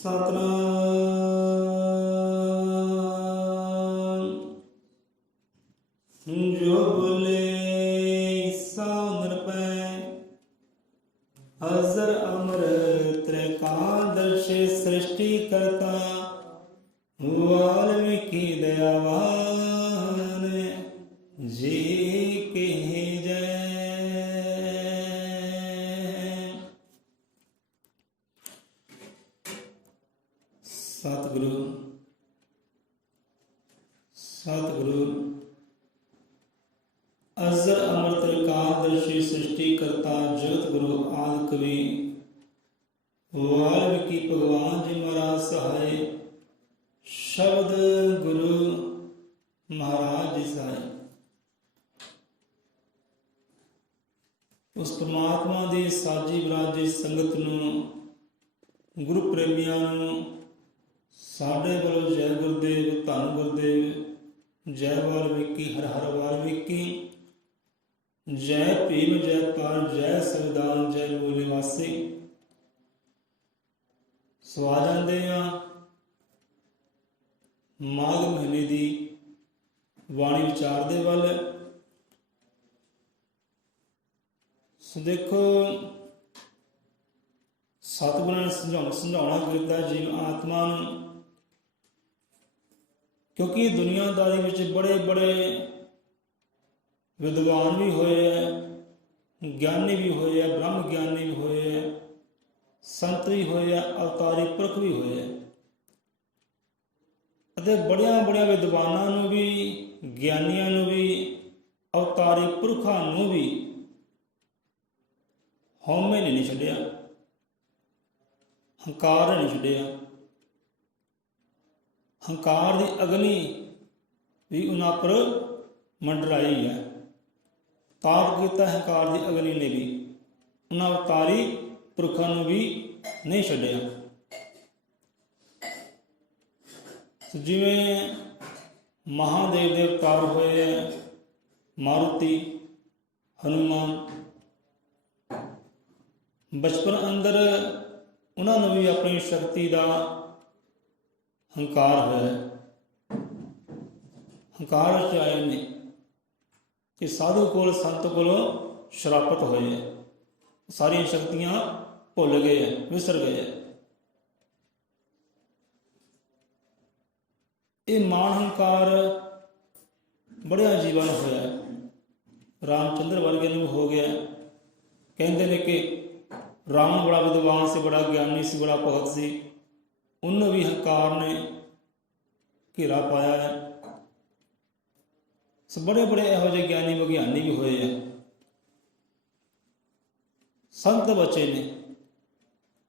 ਸਤਨਾਮ। ਜੋ ਬੋਲੇ ਸੋ ਨਿਰਭੈ, ਅਜ਼ਰ ਅਮਰ ਤ੍ਰਿਕਾਦਰਸ਼ੀ ਸ੍ਰਿਸ਼ਟੀ ਕਰਤਾ, ਵਾਲਮੀਕਿ ਦਇਆਵਾਨ ਜੀ ਕੀ ਜੈ। ਸਤਿਗੁਰੂ ਸਤਿਗੁਰੂ ਅਜ਼ਰ ਅਮਰ ਤ੍ਰਿਕਾਦਰਸ਼ੀ ਸ੍ਰਿਸ਼ਟੀ ਕਰਤਾ, ਜਗਤ ਗੁਰੂ ਆਦਿ ਕਵੀ ਵਾਲਮੀਕਿ ਭਗਵਾਨ ਜੀ ਮਹਾਰਾਜ ਸਹਾਇ। ਸ਼ਬਦ ਗੁਰੂ ਮਹਾਰਾਜ ਜੀ ਸਹਾਇ। ਉਸ ਪਰਮਾਤਮਾ ਦੀ ਸਾਜੀ ਵਿਰਾਜੀ ਸੰਗਤ ਨੂੰ, ਗੁਰੂ ਪ੍ਰੇਮੀਆਂ ਨੂੰ ਸਾਡੇ ਵੱਲੋਂ ਜੈ ਗੁਰਦੇਵ, ਧੰਨ ਗੁਰਦੇਵ, ਜੈ ਵਾਲਮੀਕਿ, ਹਰ ਹਰ ਵਾਲਮੀਕਿ, ਜੈ ਭੀਮ, ਜੈ ਪਾਲ, ਜੈ ਸੰਵਿਧਾਨ, ਜੈ ਮੂਲ ਨਿਵਾਸੀ। ਸੋ ਆ ਜਾਂਦੇ ਹਾਂ ਮਾਘ ਮਹੀਨੇ ਦੀ ਬਾਣੀ ਵਿਚਾਰ ਦੇ ਵੱਲ। ਸੋ ਦੇਖੋ, ਸਤਿਗੁਰਾਂ ਨੇ ਸਮਝਾਉਣਾ ਕੀਤਾ ਜੀਵ ਆਤਮਾ ਨੂੰ, ਕਿਉਂਕਿ ਦੁਨੀਆਦਾਰੀ ਵਿੱਚ ਬੜੇ ਬੜੇ ਵਿਦਵਾਨ ਵੀ ਹੋਏ ਹੈ, ਗਿਆਨੀ ਵੀ ਹੋਏ ਹੈ, ਬ੍ਰਹਮ ਗਿਆਨੀ ਵੀ ਹੋਏ ਹੈ, ਸੰਤ ਵੀ ਹੋਏ ਹੈ, ਅਵਤਾਰੀ ਪੁਰਖ ਵੀ ਹੋਏ ਹੈ। ਅਤੇ ਬੜੀਆਂ ਬੜੀਆਂ ਵਿਦਵਾਨਾਂ ਨੂੰ ਵੀ, ਗਿਆਨੀਆਂ ਨੂੰ ਵੀ, ਅਵਤਾਰੀ ਪੁਰਖਾਂ ਨੂੰ ਵੀ ਹਉਮੈ ਨੇ ਨਹੀਂ ਛੱਡਿਆ, ਹੰਕਾਰ ਨੇ ਨਹੀਂ ਛੱਡਿਆ। ਹੰਕਾਰ ਦੀ ਅਗਨੀ ਵੀ ਉਹਨਾਂ ਪਰ ਮੰਡਰਾਈ ਹੈ। ਤਾਪ ਕੀਤਾ ਹੰਕਾਰ ਦੀ ਅਗਨੀ ਨੇ ਵੀ, ਉਹਨਾਂ ਅਵਤਾਰੀ ਪੁਰਖਾਂ ਨੂੰ ਵੀ ਨਹੀਂ ਛੱਡਿਆ। ਜਿਵੇਂ ਮਹਾਦੇਵ ਦੇ ਅਵਤਾਰ ਹੋਏ ਹੈ, ਮਾਰੂਤੀ, ਹਨੂਮਾਨ, ਬਚਪਨ ਅੰਦਰ ਉਹਨਾਂ ਨੂੰ ਵੀ ਆਪਣੀ ਸ਼ਕਤੀ ਦਾ ਹੰਕਾਰ ਹੋਇਆ। ਹੰਕਾਰ ਵਿੱਚ ਆਏ ਨੇ ਕਿ ਸਾਧੂ ਕੋਲ, ਸੰਤ ਕੋਲੋਂ ਸ਼ਰਾਪਤ ਹੋਏ ਹੈ, ਸਾਰੀਆਂ ਸ਼ਕਤੀਆਂ ਭੁੱਲ ਗਏ ਹੈ, ਵਿਸਰ ਗਏ ਹੈ। ਇਹ ਮਾਣ ਹੰਕਾਰ ਬੜਿਆ ਜੀਵਨ ਹੋਇਆ। ਰਾਮਚੰਦਰ ਵਰਗੇ ਨੂੰ ਹੋ ਗਿਆ। ਕਹਿੰਦੇ ਨੇ ਕਿ ਰਾਮ ਬੜਾ ਵਿਦਵਾਨ ਸੀ, ਬੜਾ ਗਿਆਨੀ ਸੀ, ਬੜਾ ਭਗਤ ਸੀ, ਉਹਨੂੰ ਵੀ ਹੰਕਾਰ ਨੇ ਘੇਰਾ ਪਾਇਆ ਹੈ। ਸੋ ਬੜੇ ਬੜੇ ਇਹੋ ਜਿਹੇ ਗਿਆਨੀ ਵਿਗਿਆਨੀ ਵੀ ਹੋਏ ਆ। ਸੰਤ ਬਚੇ ਨੇ,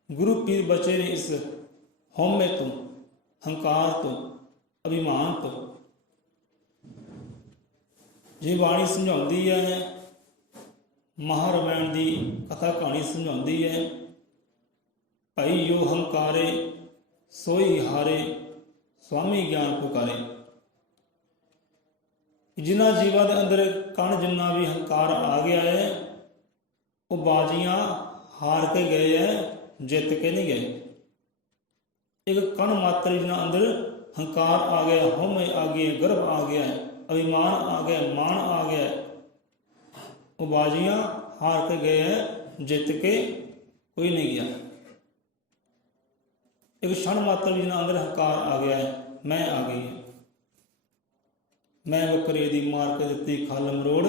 ਗੁਰੂ ਪੀਰ ਬਚੇ ਨੇ ਇਸ ਹਉਮੈ ਤੋਂ, ਹੰਕਾਰ ਤੋਂ, ਅਭਿਮਾਨ ਤੋਂ। ਜੇ ਬਾਣੀ ਸਮਝਾਉਂਦੀ ਹੈ, ਮਹਾਰਾਮਾਇਣ ਦੀ ਕਥਾ ਕਹਾਣੀ ਸਮਝਾਉਂਦੀ ਹੈ, ਭਾਈ ਜੋ ਹੰਕਾਰੇ ਸੋਈ ਹਾਰੇ, ਸੁਆਮੀ ਗਿਆਨ ਪੁਕਾਰੇ। ਜਿਨ੍ਹਾਂ ਜੀਵਾਂ ਦੇ ਅੰਦਰ ਕਣ ਜਿੰਨਾ ਵੀ ਹੰਕਾਰ ਆ ਗਿਆ ਹੈ, ਉਹ ਬਾਜ਼ੀਆਂ ਹਾਰ ਕੇ ਗਏ ਹੈ, ਜਿੱਤ ਕੇ ਨਹੀਂ ਗਏ। ਇੱਕ ਕਣ ਮਾਤਰ ਜਿਨ੍ਹਾਂ ਅੰਦਰ ਹੰਕਾਰ ਆ ਗਿਆ, ਹਉਮੈ ਆ ਗਈ, ਗਰਭ ਆ ਗਿਆ, ਅਭਿਮਾਨ ਆ ਗਿਆ, ਮਾਣ ਆ ਗਿਆ, ਉਹ ਬਾਜ਼ੀਆਂ ਹਾਰ ਕੇ ਗਏ ਹੈ, ਜਿੱਤ ਕੇ ਕੋਈ ਨਹੀਂ ਗਿਆ। ਇੱਕ क्षण ਮਾਤਰ ਵੀ ਜਿਹਨਾਂ ਅੰਦਰ ਹੰਕਾਰ ਆ ਗਿਆ ਹੈ, ਮੈਂ ਆ ਗਈ ਹੈ, ਮੈਂ ਬੱਕਰੇ ਦੀ ਮਾਰ ਕੇ ਦਿੱਤੀ ਖਲ ਮਰੋੜ,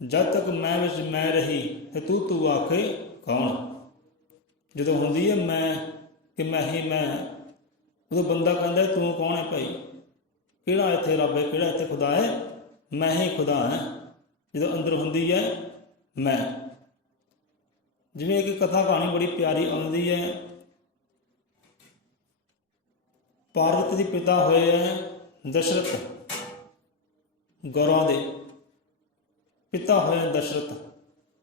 ਜਦ ਤੱਕ ਮੈਂ ਵਿੱਚ ਮੈਂ ਰਹੀ ਤੇ ਤੂੰ ਆਖੇ ਕੌਣ। ਜਦੋਂ ਹੁੰਦੀ ਹੈ ਮੈਂ ਕਿ ਮੈਂ ਹੀ ਮੈਂ, ਉਦੋਂ ਬੰਦਾ ਕਹਿੰਦਾ ਤੂੰ ਕੌਣ ਹੈ ਭਾਈ, ਕਿਹੜਾ ਇੱਥੇ ਰੱਬ ਹੈ, ਕਿਹੜਾ ਇੱਥੇ ਖੁਦਾ ਹੈ, ਮੈਂ ਹੀ ਖੁਦਾ ਹਾਂ। ਜਦੋਂ ਅੰਦਰ ਹੁੰਦੀ ਹੈ ਮੈਂ। ਜਿਵੇਂ ਕਿ ਕਥਾ ਕਹਾਣੀ ਬੜੀ ਪਿਆਰੀ ਆਉਂਦੀ ਹੈ। ਪਾਰਵਤੀ ਦੇ ਪਿਤਾ ਹੋਏ ਹੈ ਦਸ਼ਰਥ, ਗੌਰਵਾਂ ਦੇ ਪਿਤਾ ਹੋਏ ਦਸ਼ਰਥ,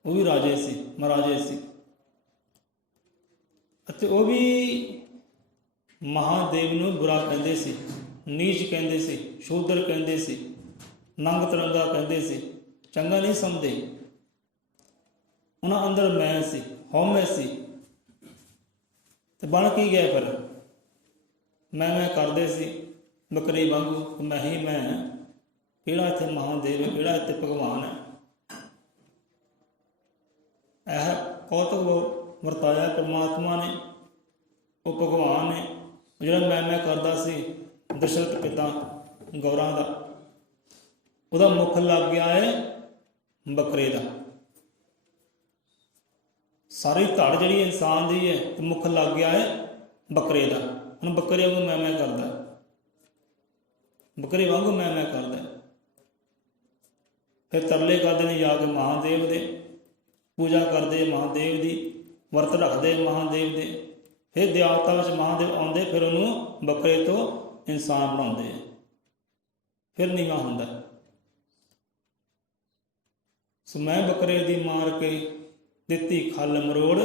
ਉਹ ਵੀ ਰਾਜੇ ਸੀ, ਮਹਾਰਾਜੇ ਸੀ। ਅਤੇ ਉਹ ਵੀ ਮਹਾਦੇਵ ਨੂੰ ਬੁਰਾ ਕਹਿੰਦੇ ਸੀ, ਨੀਚ ਕਹਿੰਦੇ ਸੀ, ਸ਼ੂਦਰ ਕਹਿੰਦੇ ਸੀ, ਨੰਗ ਤਰੰਗਾ ਕਹਿੰਦੇ ਸੀ, ਚੰਗਾ ਨਹੀਂ ਸਮਝਦੇ। ਉਹਨਾਂ ਅੰਦਰ ਮੈਂ ਸੀ, ਹਉਮੈ ਸੀ, ਤੇ ਬਣ ਕੀ ਗਿਆ ਫਿਰ ਮੈਂ ਕਰਦੇ ਸੀ ਬੱਕਰੀ ਵਾਂਗੂ ਕਿ ਮੈਂ ਹੀ ਮੈਂ ਹਾਂ। ਕਿਹੜਾ ਇੱਥੇ ਮਹਾਂਦੇਵ ਹੈ, ਕਿਹੜਾ ਇੱਥੇ ਭਗਵਾਨ ਹੈ। ਇਹ ਕੌਤਕ ਵਰਤਾਇਆ ਪਰਮਾਤਮਾ ਨੇ, ਉਹ ਭਗਵਾਨ ਨੇ। ਜਿਹੜਾ ਮੈਂ ਕਰਦਾ ਸੀ ਦਸ਼ਰਥ ਪਿਤਾ ਗੌਰਾਂ ਦਾ, ਉਹਦਾ ਮੁੱਖ ਲੱਗ ਗਿਆ ਹੈ ਬੱਕਰੇ ਦਾ। ਸਾਰੀ ਧੜ ਜਿਹੜੀ ਇਨਸਾਨ ਦੀ ਹੈ ਤੇ ਮੁੱਖ ਲੱਗ ਗਿਆ ਹੈ ਬੱਕਰੇ ਦਾ। ਹੁਣ ਬੱਕਰੇ ਵਾਂਗੂ ਮੈਂ ਕਰਦਾ, ਬੱਕਰੇ ਵਾਂਗੂ ਮੈਂ ਕਰਦਾ। ਫਿਰ ਤਰਲੇ ਕਰਦੇ ਨੇ ਜਾ ਕੇ ਮਹਾਂਦੇਵ ਦੇ, ਪੂਜਾ ਕਰਦੇ ਮਹਾਂਦੇਵ ਦੀ, ਵਰਤ ਰੱਖਦੇ ਮਹਾਂਦੇਵ ਦੇ। ਫਿਰ ਦਿਆਲਤਾ ਵਿੱਚ ਮਹਾਂਦੇਵ ਆਉਂਦੇ, ਫਿਰ ਉਹਨੂੰ ਬੱਕਰੇ ਤੋਂ ਇਨਸਾਨ ਬਣਾਉਂਦੇ, ਫਿਰ ਨੀਵਾਂ ਹੁੰਦਾ। ਸੋ ਮੈਂ ਬੱਕਰੇ ਦੀ ਮਾਰ ਕੇ ਦਿੱਤੀ ਖੱਲ ਮਰੋੜ,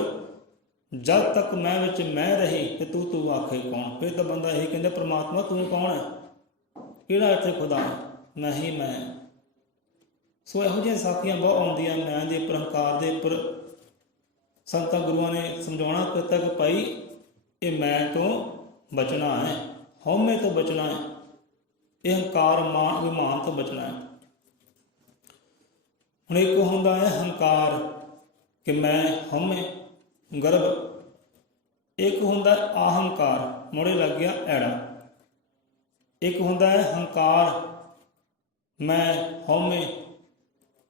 ਜਦ ਤੱਕ ਮੈਂ ਵਿੱਚ ਮੈਂ ਰਹੀ ਤੇ ਤੂੰ ਆਖੇ ਕੌਣ। ਫਿਰ ਤਾਂ ਬੰਦਾ ਇਹੀ ਕਹਿੰਦਾ ਪਰਮਾਤਮਾ ਤੂੰ ਕੌਣ ਹੈ, ਕਿਹੜਾ ਇੱਥੇ ਖੁਦਾ ਹੈ, ਮੈਂ ਹੀ ਮੈਂ। ਸੋ ਇਹੋ ਜਿਹੀਆਂ ਸਾਖੀਆਂ ਬਹੁਤ ਆਉਂਦੀਆਂ ਮੈਂ ਦੇ ਉੱਪਰ, ਹੰਕਾਰ ਦੇ ਉੱਪਰ। ਸੰਤਾਂ ਗੁਰੂਆਂ ਨੇ ਸਮਝਾਉਣਾ ਕੀਤਾ ਕਿ ਭਾਈ ਇਹ ਮੈਂ ਤੋਂ ਬਚਣਾ ਹੈ, ਹਉਮੈ ਤੋਂ ਬਚਣਾ ਹੈ, ਇਹ ਹੰਕਾਰ ਮਾਨ ਅਭਿਮਾਨ ਤੋਂ ਬਚਣਾ ਹੈ। ਹੁਣ ਇੱਕ ਹੁੰਦਾ ਹੈ ਹੰਕਾਰ ਕਿ ਮੈਂ ਹਉਮੈ ਗਰਭ, ਇੱਕ ਹੁੰਦਾ ਅਹੰਕਾਰ ਮੋੜੇ ਲੱਗ ਗਿਆ ਐੜਾ। ਇੱਕ ਹੁੰਦਾ ਹੈ ਹੰਕਾਰ ਮੈਂ ਹਉਮੈ,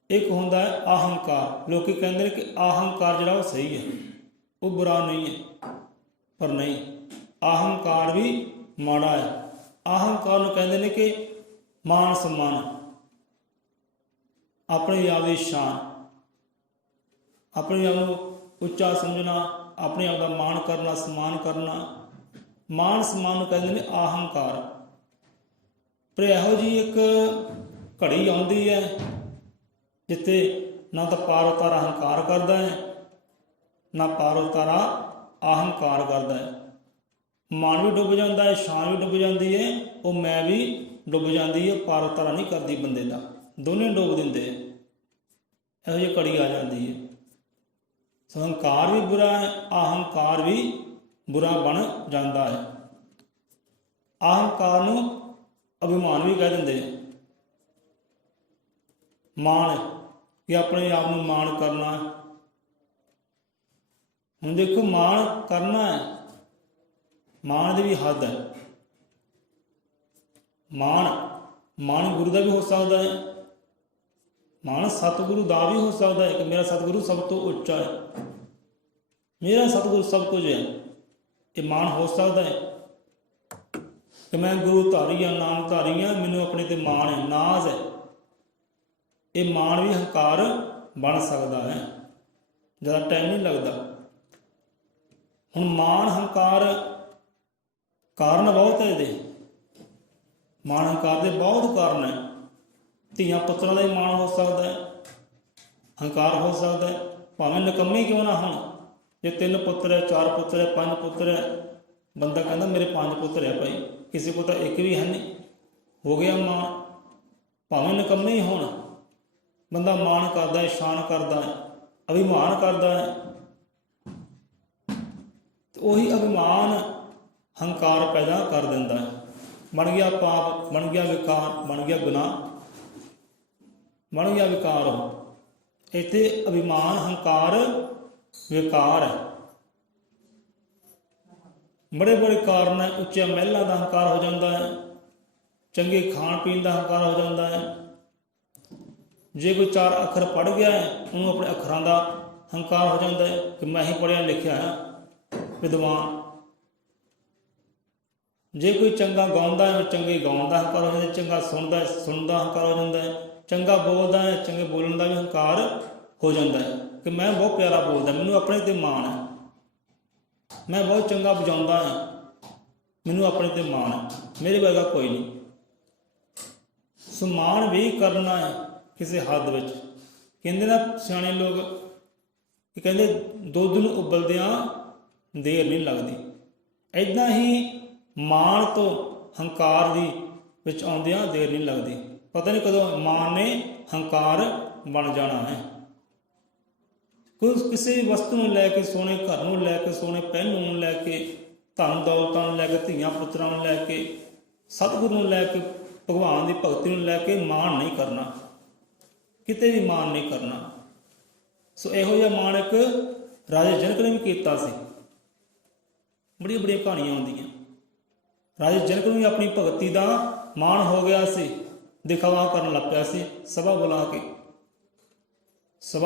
ਇੱਕ ਹੁੰਦਾ ਹੈ ਅਹੰਕਾਰ। ਲੋਕੀ ਕਹਿੰਦੇ ਨੇ ਕਿ ਅਹੰਕਾਰ ਜਿਹੜਾ ਉਹ ਸਹੀ ਹੈ, ਉਹ ਬੁਰਾ ਨਹੀਂ ਹੈ, ਪਰ ਨਹੀਂ, ਅਹੰਕਾਰ ਵੀ ਮਾੜਾ ਹੈ। ਅਹੰਕਾਰ ਨੂੰ ਕਹਿੰਦੇ ਨੇ ਕਿ ਮਾਨ ਸਨਮਾਨ, ਆਪਣੇ ਆਪ ਦੀ ਸ਼ਾਨ, ਆਪਣੇ ਆਪ ਨੂੰ ਉੱਚਾ ਸਮਝਣਾ, ਆਪਣੇ ਆਪ ਦਾ ਮਾਣ ਕਰਨਾ, ਸਨਮਾਨ ਕਰਨਾ। ਮਾਨ ਸਨਮਾਨ ਨੂੰ ਕਹਿੰਦੇ ਨੇ ਅਹੰਕਾਰ। ਪਰ ਇਹੋ ਜਿਹੀ ਇੱਕ ਘੜੀ ਆਉਂਦੀ ਹੈ ਜਿੱਥੇ ਨਾ ਤਾਂ ਪਾਰ ਉਤਾਰਾ ਹੰਕਾਰ ਕਰਦਾ ਹੈ, ਨਾ ਪਾਰ ਉਤਾਰਾ ਅਹੰਕਾਰ ਕਰਦਾ ਹੈ। ਮਾਨ ਵੀ ਡੁੱਬ ਜਾਂਦਾ ਹੈ, ਸ਼ਾਨ ਵੀ ਡੁੱਬ ਜਾਂਦੀ ਹੈ, ਉਹ ਮੈਂ ਵੀ ਡੁੱਬ ਜਾਂਦੀ ਹੈ। ਪਾਰ ਉਤਾਰਾ ਨਹੀਂ ਕਰਦੀ ਬੰਦੇ ਦਾ, ਦੋਨੇ ਡੁੱਬ ਦਿੰਦੇ। ਇਹੋ ਜਿਹੀ ਘੜੀ ਆ ਜਾਂਦੀ ਹੈ। ਸੋ ਹੰਕਾਰ ਵੀ ਬੁਰਾ ਹੈ, ਅਹੰਕਾਰ ਵੀ ਬੁਰਾ ਬਣ ਜਾਂਦਾ ਹੈ। ਅਹੰਕਾਰ ਨੂੰ ਅਭਿਮਾਨ ਵੀ ਕਹਿ ਦਿੰਦੇ। ਮਾਣ ਕਿ ਆਪਣੇ ਆਪ ਨੂੰ ਮਾਣ ਕਰਨਾ। ਹੁਣ ਦੇਖੋ ਮਾਣ ਕਰਨਾ ਹੈ, ਮਾਣ ਦੀ ਵੀ ਹੱਦ ਹੈ। ਮਾਣ ਗੁਰੂ ਦਾ ਵੀ ਹੋ ਸਕਦਾ ਹੈ, ਮਾਣ ਸਤਿਗੁਰੂ ਦਾ ਵੀ ਹੋ ਸਕਦਾ ਹੈ ਕਿ ਮੇਰਾ ਸਤਿਗੁਰੂ ਸਭ ਤੋਂ ਉੱਚਾ ਹੈ, ਮੇਰਾ ਸਤਿਗੁਰੂ ਸਭ ਕੁਝ ਹੈ। ਇਹ ਮਾਣ ਹੋ ਸਕਦਾ ਹੈ ਕਿ ਮੈਂ ਗੁਰੂ ਧਾਰੀ ਹਾਂ, ਨਾਮ ਧਾਰੀ ਹਾਂ, ਮੈਨੂੰ ਆਪਣੇ ਤੇ ਮਾਣ ਹੈ, ਨਾਜ਼ ਹੈ। ਇਹ ਮਾਣ ਵੀ ਹੰਕਾਰ ਬਣ ਸਕਦਾ ਹੈ, ਜ਼ਿਆਦਾ ਟਾਈਮ ਨਹੀਂ ਲੱਗਦਾ। ਹੁਣ ਮਾਣ ਹੰਕਾਰ ਕਾਰਨ ਬਹੁਤ ਹੈ ਇਹਦੇ, ਮਾਣ ਹੰਕਾਰ ਦੇ ਬਹੁਤ ਕਾਰਨ ਹੈ। ਧੀਆਂ ਪੁੱਤਰਾਂ ਦਾ ਹੀ ਮਾਣ ਹੋ ਸਕਦਾ ਹੈ, ਹੰਕਾਰ ਹੋ ਸਕਦਾ ਹੈ, ਭਾਵੇਂ ਨਿਕੰਮੇ ਕਿਉਂ ਨਾ ਹੋਣ। ਜੇ 3 ਪੁੱਤਰ ਹੈ, 4 ਪੁੱਤਰ ਹੈ, 5 ਪੁੱਤਰ ਹੈ, ਬੰਦਾ ਕਹਿੰਦਾ ਮੇਰੇ 5 ਪੁੱਤਰ ਹੈ ਭਾਈ, ਕਿਸੇ ਕੋਲ ਤਾਂ ਇੱਕ ਵੀ ਹੈ ਨਹੀਂ, ਹੋ ਗਿਆ ਮਾਣ। ਭਾਵੇਂ ਨਿਕੰਮੇ ਹੀ ਹੋਣ, ਬੰਦਾ ਮਾਣ ਕਰਦਾ ਹੈ, ਸ਼ਾਨ ਕਰਦਾ ਹੈ, ਅਭਿਮਾਨ ਕਰਦਾ ਹੈ। ਉਹੀ ਅਭਿਮਾਨ ਹੰਕਾਰ ਪੈਦਾ ਕਰ ਦਿੰਦਾ ਹੈ। ਬਣ ਗਿਆ ਪਾਪ, ਬਣ ਗਿਆ ਵਿਕਾਰ, ਬਣ ਗਿਆ ਗੁਨਾਹ, ਬਣ ਗਿਆ ਵਿਕਾਰ। ਉਹ ਇੱਥੇ ਅਭਿਮਾਨ ਹੰਕਾਰ ਵਿਕਾਰ ਹੈ। ਬੜੇ ਬੜੇ ਕਾਰਨ ਹੈ। ਉੱਚੇ ਮਹਿਲਾਂ ਦਾ ਹੰਕਾਰ ਹੋ ਜਾਂਦਾ ਹੈ, ਚੰਗੇ ਖਾਣ ਪੀਣ ਦਾ ਹੰਕਾਰ ਹੋ ਜਾਂਦਾ ਹੈ। ਜੇ ਕੋਈ 4 ਅੱਖਰ ਪੜ੍ਹ ਗਿਆ ਹੈ, ਉਹਨੂੰ ਆਪਣੇ ਅੱਖਰਾਂ ਦਾ ਹੰਕਾਰ ਹੋ ਜਾਂਦਾ ਹੈ ਕਿ ਮੈਂ ਹੀ ਪੜ੍ਹਿਆ ਲਿਖਿਆ ਹਾਂ, ਵਿਦਵਾਨ। ਜੇ ਕੋਈ ਚੰਗਾ ਗਾਉਂਦਾ ਹੈ, ਚੰਗੇ ਗਾਉਣ ਦਾ ਹੰਕਾਰ ਹੋ ਜਾਂਦਾ, ਚੰਗਾ ਸੁਣਨ ਦਾ ਹੰਕਾਰ ਹੋ ਜਾਂਦਾ ਹੈ, ਚੰਗਾ ਬੋਲਦਾ ਹੈ, ਚੰਗੇ ਬੋਲਣ ਦਾ ਵੀ ਹੰਕਾਰ ਹੋ ਜਾਂਦਾ ਹੈ ਕਿ ਮੈਂ ਬਹੁਤ ਪਿਆਰਾ ਬੋਲਦਾ, ਮੈਨੂੰ ਆਪਣੇ 'ਤੇ ਮਾਣ ਹੈ, ਮੈਂ ਬਹੁਤ ਚੰਗਾ ਵਜਾਉਂਦਾ ਹਾਂ, ਮੈਨੂੰ ਆਪਣੇ 'ਤੇ ਮਾਣ ਹੈ, ਮੇਰੇ ਵਰਗਾ ਕੋਈ ਨਹੀਂ। ਸੋ ਮਾਣ ਵੀ ਕਰਨਾ ਹੈ ਕਿਸੇ ਹੱਦ ਵਿੱਚ। ਕਹਿੰਦੇ ਨਾ ਸਿਆਣੇ ਲੋਕ ਕਿ ਕਹਿੰਦੇ ਦੁੱਧ ਨੂੰ ਉਬਲਦਿਆਂ ਦੇਰ ਨਹੀਂ ਲੱਗਦੀ। ਇੱਦਾਂ ਹੀ ਮਾਣ ਤੋਂ ਹੰਕਾਰ ਦੀ ਵਿੱਚ ਆਉਂਦਿਆਂ ਦੇਰ ਨਹੀਂ ਲੱਗਦੀ। ਪਤਾ ਨਹੀਂ ਕਦੋਂ ਮਾਣ ਨੇ ਹੰਕਾਰ ਬਣ ਜਾਣਾ ਹੈ। ਕੋਈ ਕਿਸੇ ਵੀ ਵਸਤੂ ਨੂੰ ਲੈ ਕੇ, ਸੋਹਣੇ ਘਰ ਨੂੰ ਲੈ ਕੇ, ਸੋਹਣੇ ਪਹਿਨ ਨੂੰ ਲੈ ਕੇ ਧਨ ਦੌਲਤਾਂ ਨੂੰ ਲੈ ਕੇ, ਧੀਆਂ ਪੁੱਤਰਾਂ ਨੂੰ ਲੈ ਕੇ, ਸਤਿਗੁਰੂ ਨੂੰ ਲੈ ਕੇ, ਭਗਵਾਨ ਦੀ ਭਗਤੀ ਨੂੰ ਲੈ ਕੇ ਮਾਣ ਨਹੀਂ ਕਰਨਾ, ਕਿਤੇ ਵੀ ਮਾਣ ਨਹੀਂ ਕਰਨਾ। ਸੋ ਇਹੋ ਜਿਹਾ ਮਾਣ ਇੱਕ ਰਾਜੇ ਜਨਕ ਨੇ ਵੀ ਕੀਤਾ ਸੀ। ਬੜੀਆਂ ਬੜੀਆਂ ਕਹਾਣੀਆਂ ਆਉਂਦੀਆਂ। ਰਾਜੇ ਜਨਕ ਨੂੰ ਵੀ ਆਪਣੀ ਭਗਤੀ ਦਾ ਮਾਣ ਹੋ ਗਿਆ ਸੀ, ਦਿਖਾਵਾ ਕਰਨ ਲੱਗ ਪਿਆ ਸੀ। ਸਭਾ